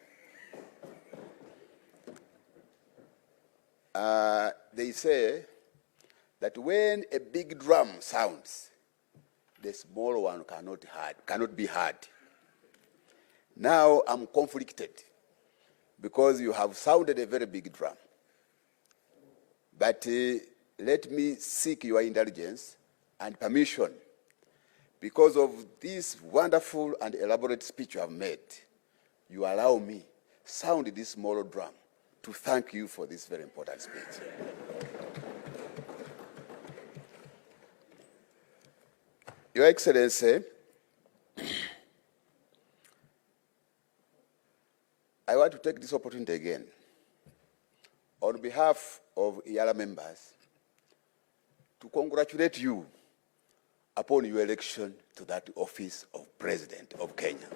They say that when a big drum sounds, the small one cannot be heard. Now I'm conflicted because you have sounded a very big drum. But let me seek your indulgence and permission, because of this wonderful and elaborate speech you have made. You allow me sound this small drum to thank you for this very important speech. Your Excellency, I want to take this opportunity again, on behalf of IALA members, to congratulate you upon your election to that office of President of Kenya.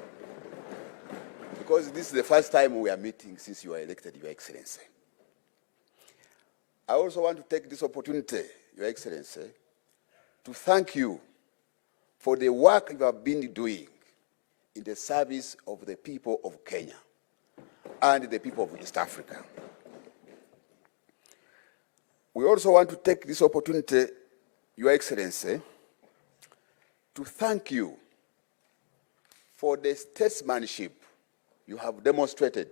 Because this is the first time we are meeting since you were elected, Your Excellency. I also want to take this opportunity, Your Excellency, to thank you for the work you have been doing in the service of the people of Kenya and the people of East Africa. We also want to take this opportunity, Your Excellency, to thank you for the statesmanship you have demonstrated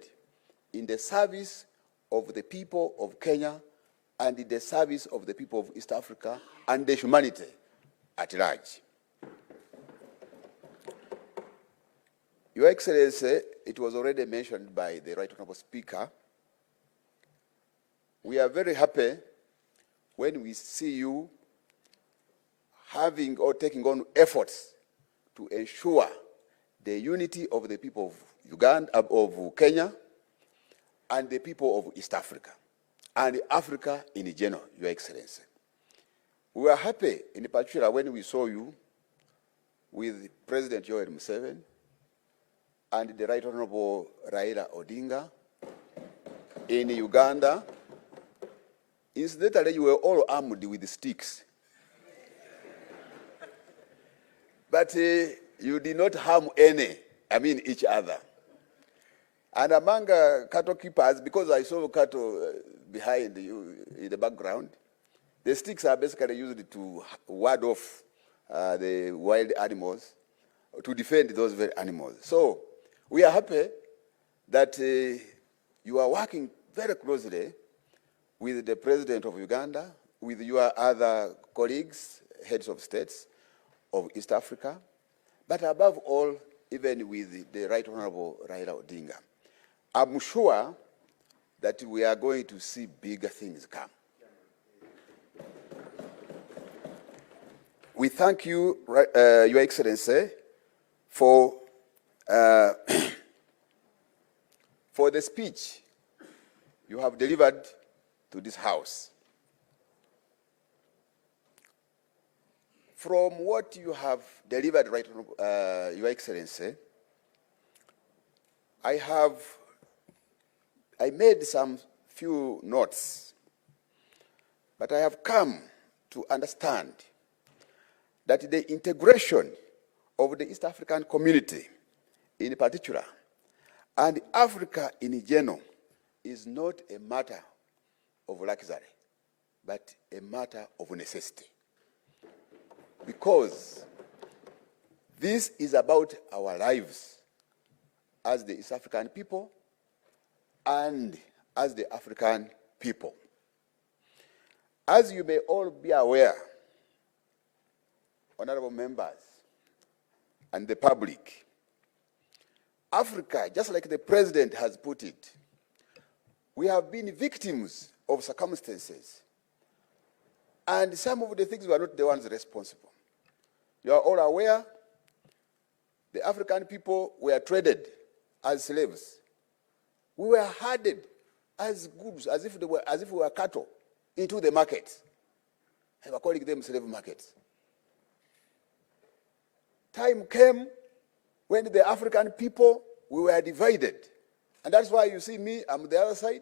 in the service of the people of Kenya and in the service of the people of East Africa and the humanity at large. Your Excellency, it was already mentioned by the Right Honorable Speaker, we are very happy when we see you having or taking on efforts to ensure the unity of the people of Uganda, of Kenya, and the people of East Africa, and Africa in general, Your Excellency. We were happy, in particular, when we saw you with President Yoweri Museveni and the Right Honorable Raila Odinga in Uganda. Incidentally, you were all armed with sticks. But you did not harm each other. And among cattle keepers, because I saw cattle behind you in the background, the sticks are basically used to ward off the wild animals, to defend those very animals. So we are happy that you are working very closely with the President of Uganda, with your other colleagues, heads of states of East Africa, but above all, even with the Right Honorable Raila Odinga. I'm sure that we are going to see bigger things come. We thank you, Your Excellency, for the speech you have delivered to this House. From what you have delivered, Your Excellency, I made some few notes, but I have come to understand that the integration of the East African community in particular and Africa in general is not a matter of luxury, but a matter of necessity. Because this is about our lives as the East African people and as the African people. As you may all be aware, honorable members and the public, Africa, just like the President has put it, we have been victims of circumstances. And some of the things were not the ones responsible. You are all aware, the African people were traded as slaves. We were herded as goods, as if we were cattle, into the market. They were calling them slave markets. Time came when the African people, we were divided. And that's why you see me, I'm the other side,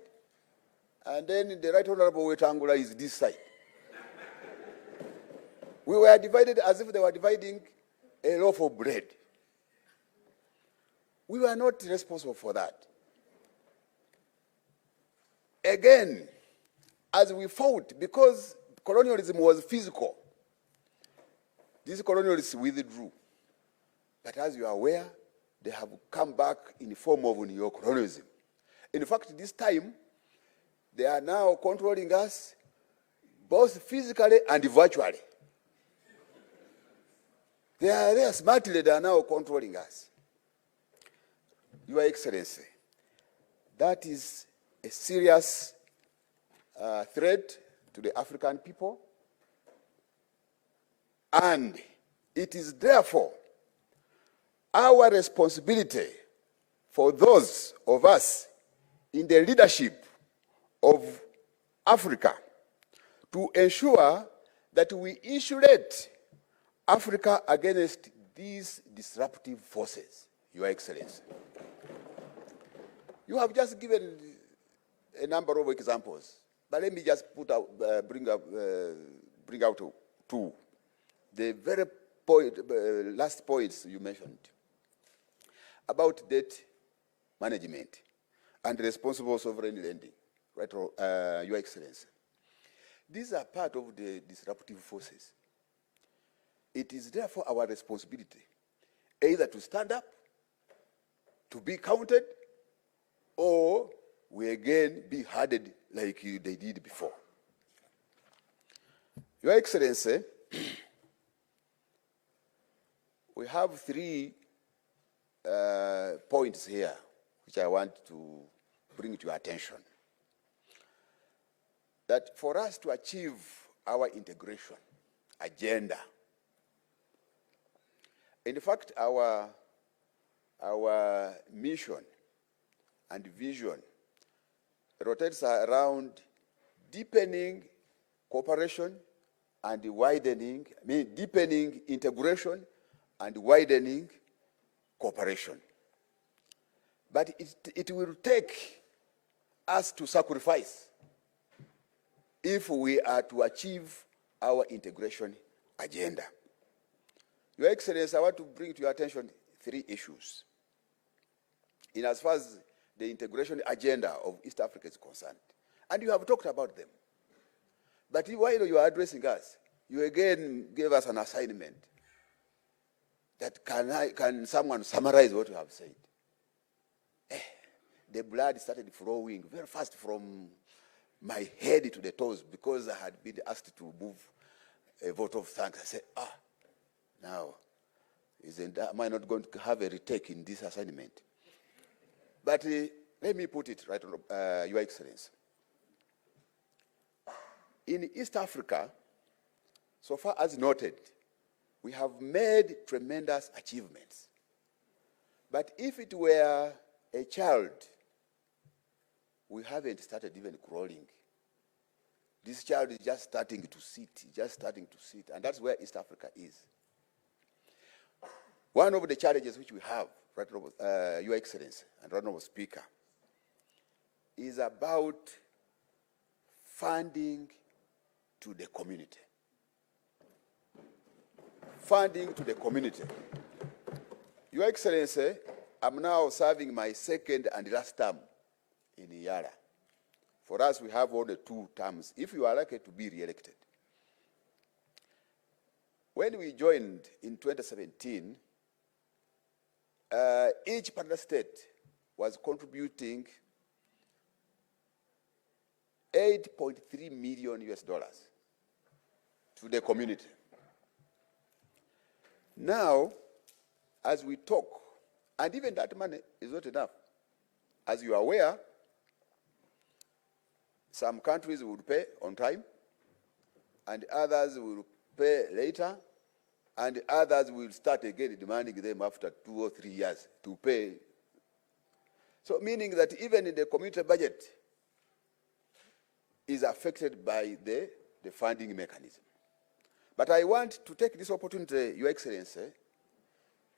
and then the Right Honorable Wetangula is this side. We were divided as if they were dividing a loaf of bread. We were not responsible for that. Again, as we fought, because colonialism was physical, these colonialists withdrew. But as you are aware, they have come back in the form of neo-colonialism. In fact, this time, they are now controlling us both physically and virtually. They are there smartly, they are now controlling us. Your Excellency, that is a serious threat to the African people, and it is therefore our responsibility for those of us in the leadership of Africa to ensure that we insulate Africa against these disruptive forces, Your Excellency. You have just given a number of examples, but let me just bring out two. The very last points you mentioned about debt management and responsible sovereign lending, right, Your Excellency. These are part of the disruptive forces. It is therefore our responsibility either to stand up, to be counted, or we again be hardened like they did before. Your Excellency, we have 3 points here which I want to bring to your attention. That for us to achieve our integration agenda, in fact, our mission and vision rotates around deepening cooperation and widening, deepening integration and widening cooperation. But it will take us to sacrifice if we are to achieve our integration agenda. Your Excellency, I want to bring to your attention 3 issues in as far as the integration agenda of East Africa is concerned. And you have talked about them. But while you are addressing us, you again gave us an assignment that can someone summarize what you have said? The blood started flowing very fast from my head to the toes because I had been asked to move a vote of thanks. I said, now, am I not going to have a retake in this assignment? But let me put it right, Your Excellency. In East Africa, so far as noted, we have made tremendous achievements. But if it were a child, we haven't started even crawling. This child is just starting to sit, and that's where East Africa is. One of the challenges which we have, right, Your Excellency and Honorable Speaker, is about funding to the community. Funding to the community. Your Excellency, I'm now serving my 2nd and last term in Yara. For us, we have only 2 terms, if you are likely to be re-elected. When we joined in 2017, each partner state was contributing $8.3 million to the community. Now, as we talk, and even that money is not enough. As you are aware, some countries will pay on time, and others will pay later, and others will start again demanding them after 2 or 3 years to pay. So meaning that even in the community budget is affected by the funding mechanism. But I want to take this opportunity, Your Excellency,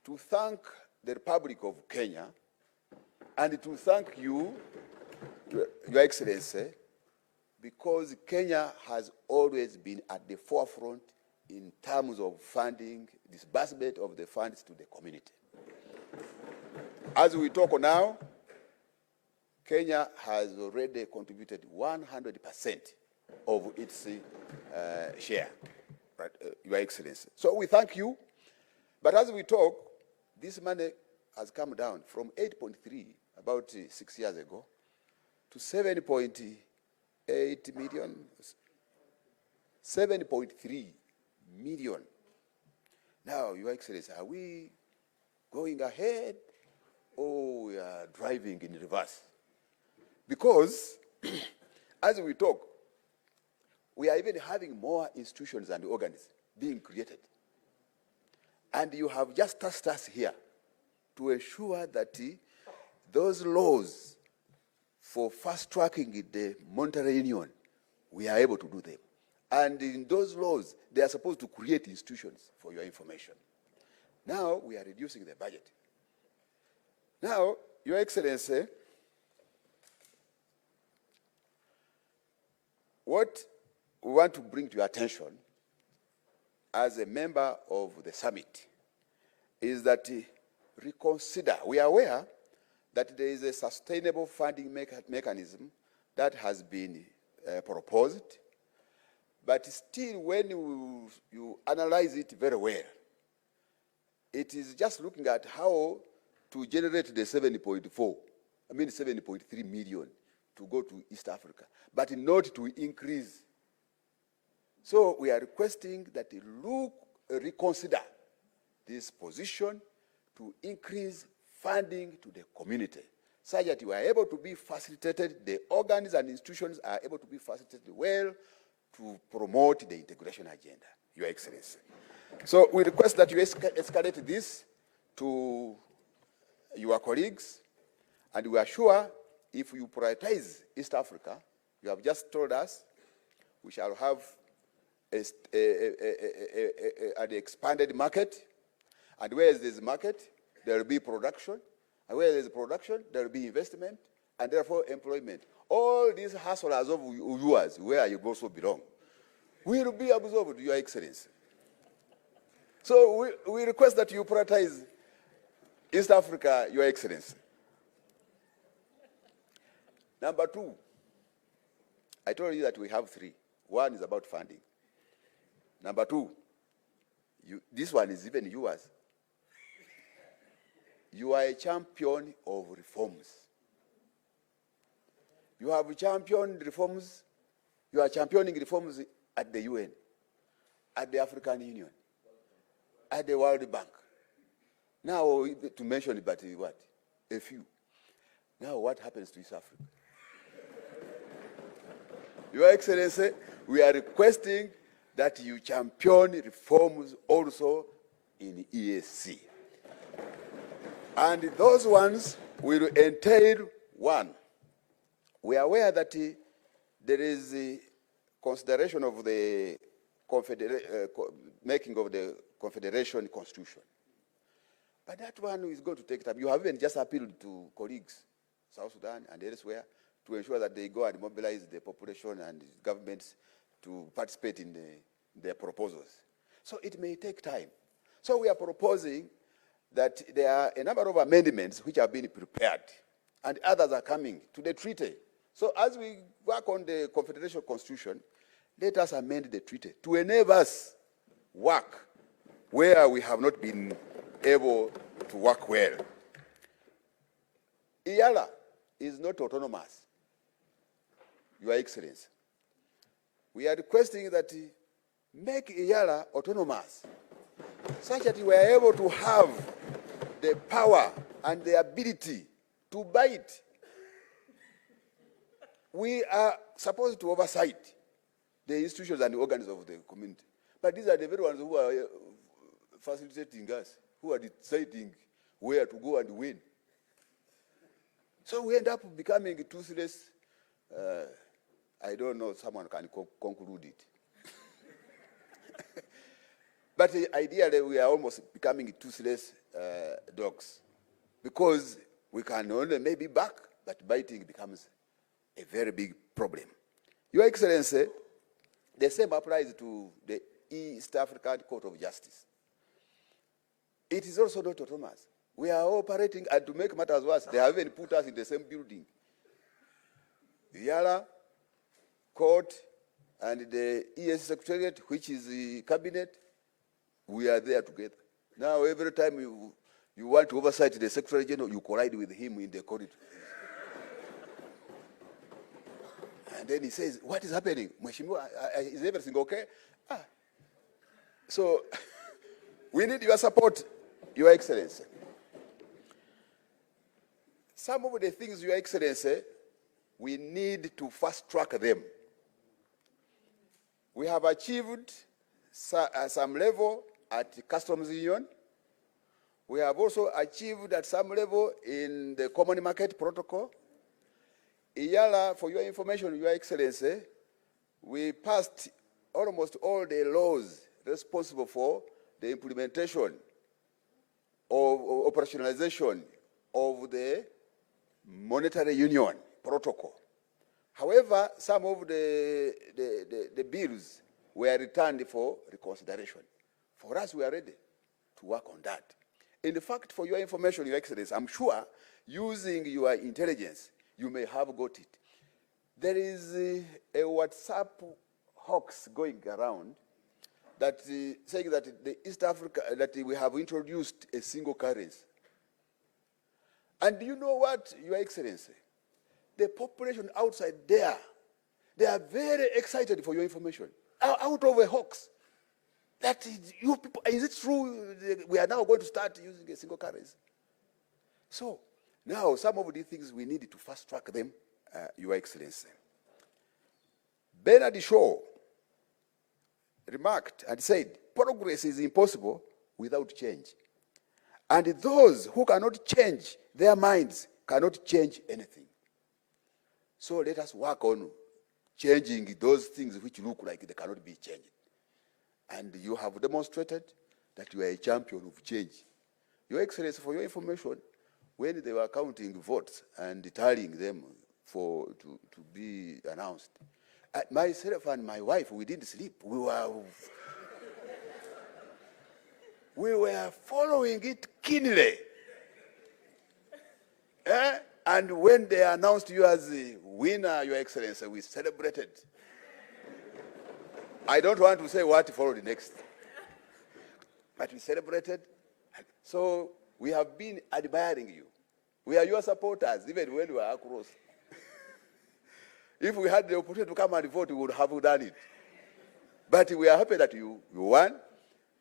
to thank the Republic of Kenya and to thank you, Your Excellency, because Kenya has always been at the forefront in terms of funding, disbursement of the funds to the community. As we talk now, Kenya has already contributed 100% of its share, right, Your Excellency. So we thank you, but as we talk, this money has come down from 8.3 about 6 years ago to 7.8 million, 7.3 million. Now, Your Excellency, are we going ahead or we are driving in reverse? Because as we talk, we are even having more institutions and organs being created. And you have just tasked us here to ensure that those laws for fast-tracking the monetary union, we are able to do them. And in those laws, they are supposed to create institutions, for your information. Now, we are reducing the budget. Now, Your Excellency, what we want to bring to your attention as a member of the summit is that reconsider. We are aware that there is a sustainable funding mechanism that has been proposed, but still when you analyze it very well, it is just looking at how to generate the 7.3 million to go to East Africa, but not to increase. So we are requesting that you reconsider this position to increase funding to the community, such that you are able to be facilitated, the organs and institutions are able to be facilitated well to promote the integration agenda, Your Excellency. So we request that you escalate this to your colleagues, and we are sure if you prioritize East Africa, you have just told us, we shall have an expanded market, and where there's market, there will be production, and where there's production, there will be investment, and therefore employment. All these hustlers of yours, where you also belong, will be absorbed, Your Excellency. So we request that you prioritize East Africa, Your Excellency. Number two, I told you that we have three. One is about funding. Number two, this one is even yours. You are a champion of reforms. You have championed reforms. You are championing reforms at the UN, at the African Union, at the World Bank. Now, to mention it, but what? A few. Now, what happens to East Africa? Your Excellency, we are requesting that you champion reforms also in EAC. And those ones will entail, one, we are aware that there is a consideration of the making of the Confederation Constitution. But that one is going to take time. You have even just appealed to colleagues, South Sudan and elsewhere, to ensure that they go and mobilize the population and governments to participate in their proposals. So it may take time. So we are proposing that there are a number of amendments which have been prepared, and others are coming to the treaty. So as we work on the Confederation Constitution, let us amend the treaty to enable us work where we have not been able to work well. IALA is not autonomous, Your Excellency. We are requesting that make IALA autonomous, such that we are able to have the power and the ability to bite. We are supposed to oversight the institutions and the organs of the community. But these are the very ones who are facilitating us, who are deciding where to go and when. So we end up becoming toothless. I don't know, someone can conclude it. But ideally, we are almost becoming toothless dogs, because we can only maybe bark, but biting becomes a very big problem. Your Excellency, the same applies to the East African Court of Justice. It is also not autonomous. We are operating, and to make matters worse, they have even put us in the same building. The IALA Court and the EAC Secretariat, which is the cabinet, we are there together. Now, every time you want to oversight the Secretary General, you collide with him in the corridor. And then he says, what is happening? Mheshimiwa, is everything okay? So, we need your support, Your Excellency. Some of the things, Your Excellency, we need to fast track them. We have achieved some level at the Customs Union. We have also achieved at some level in the Common Market Protocol. IALA, for your information, Your Excellency, we passed almost all the laws responsible for the implementation of operationalization of the Monetary Union Protocol. However, some of the bills were returned for reconsideration. For us, we are ready to work on that. In fact, for your information, Your Excellency, I'm sure using your intelligence, you may have got it. There is a WhatsApp hoax going around that saying that the East Africa, that we have introduced a single currency. And do you know what, Your Excellency? The population outside there, they are very excited for your information. Out of a hoax. That is, you people, is it true we are now going to start using a single currency? So, now some of these things we need to fast track them, Your Excellency. Bernard Shaw remarked and said, progress is impossible without change. And those who cannot change their minds cannot change anything. So let us work on changing those things which look like they cannot be changed. And you have demonstrated that you are a champion of change. Your Excellency, for your information, when they were counting votes and tallying them to be announced, myself and my wife, we didn't sleep. We were following it keenly. And when they announced you as the winner, Your Excellency, we celebrated. I don't want to say what followed next, but we celebrated. So we have been admiring you. We are your supporters, even when we are across. If we had the opportunity to come and vote, we would have done it. But we are happy that you won,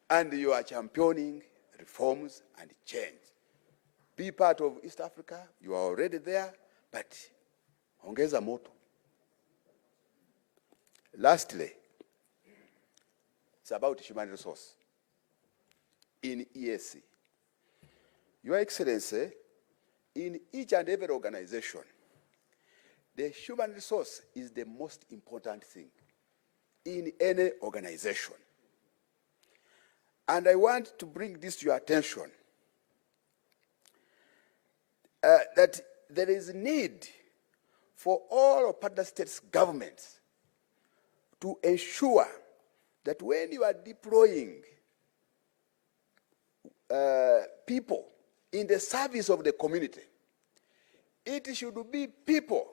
and you are championing reforms and change. Be part of East Africa. You are already there, but ongeza moto. Lastly, it's about human resource in EAC. Your Excellency, in each and every organization, the human resource is the most important thing in any organization. And I want to bring this to your attention, that there is a need for all of partner states' governments to ensure that when you are deploying people in the service of the community, it should be people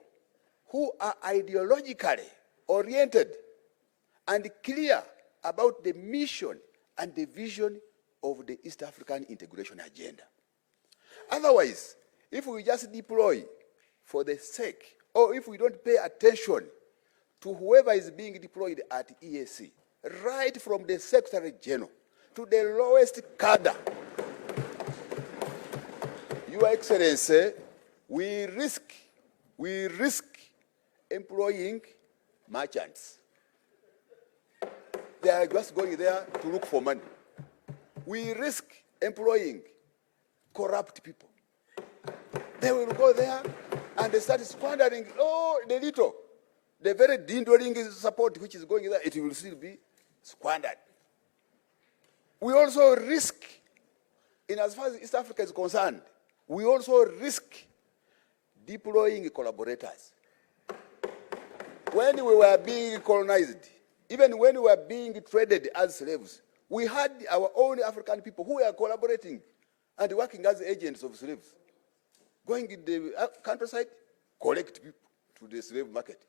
who are ideologically oriented and clear about the mission and the vision of the East African integration agenda. Otherwise, if we just deploy for the sake, or if we don't pay attention to whoever is being deployed at EAC, right from the Secretary General to the lowest cadre, Your Excellency, we risk employing merchants. They are just going there to look for money. We risk employing corrupt people. They will go there and they start squandering, the very dwindling support which is going there, it will still be squandered. We also risk, in as far as East Africa is concerned, we also risk deploying collaborators. When we were being colonized, even when we were being traded as slaves, we had our own African people who were collaborating and working as agents of slaves. Going in the countryside, collect people to the slave market.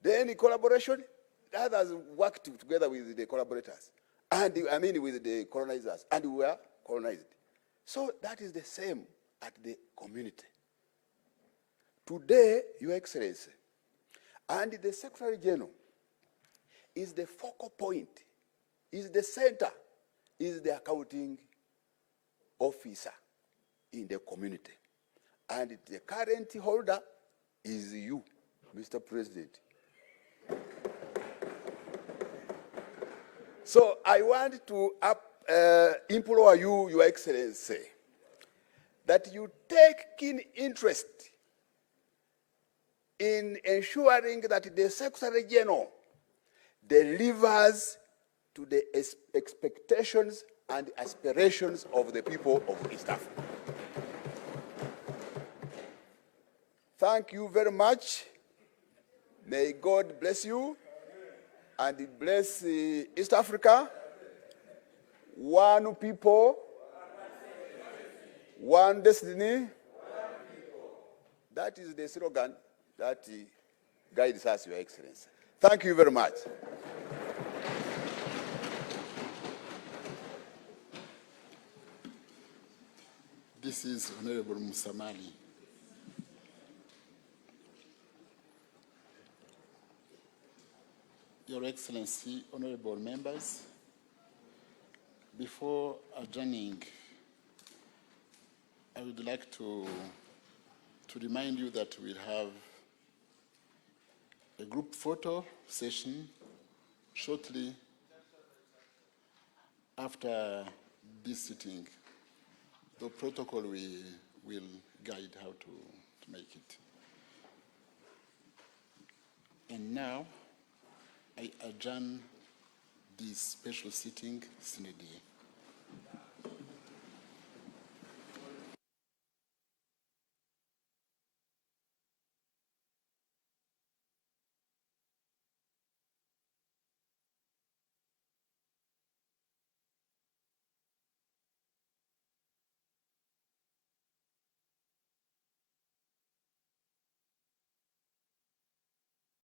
Then in collaboration, the others worked together with the collaborators, and with the colonizers, and we were colonized. So that is the same at the community. Today, Your Excellency, and the Secretary General is the focal point, is the center, is the accounting officer in the community. And the current holder is you, Mr. President. So I want to implore you, Your Excellency, that you take keen interest in ensuring that the Secretary General delivers to the expectations and aspirations of the people of East Africa. Thank you very much. May God bless you and bless East Africa. one people, one destiny. That is the slogan that guides us, Your Excellency. Thank you very much. This is Honorable Musamali. Your Excellency, honorable members, before adjourning, I would like to remind you that we'll have a group photo session shortly after this sitting. The protocol will guide how to make it. And now, I adjourn this special sitting, Senate.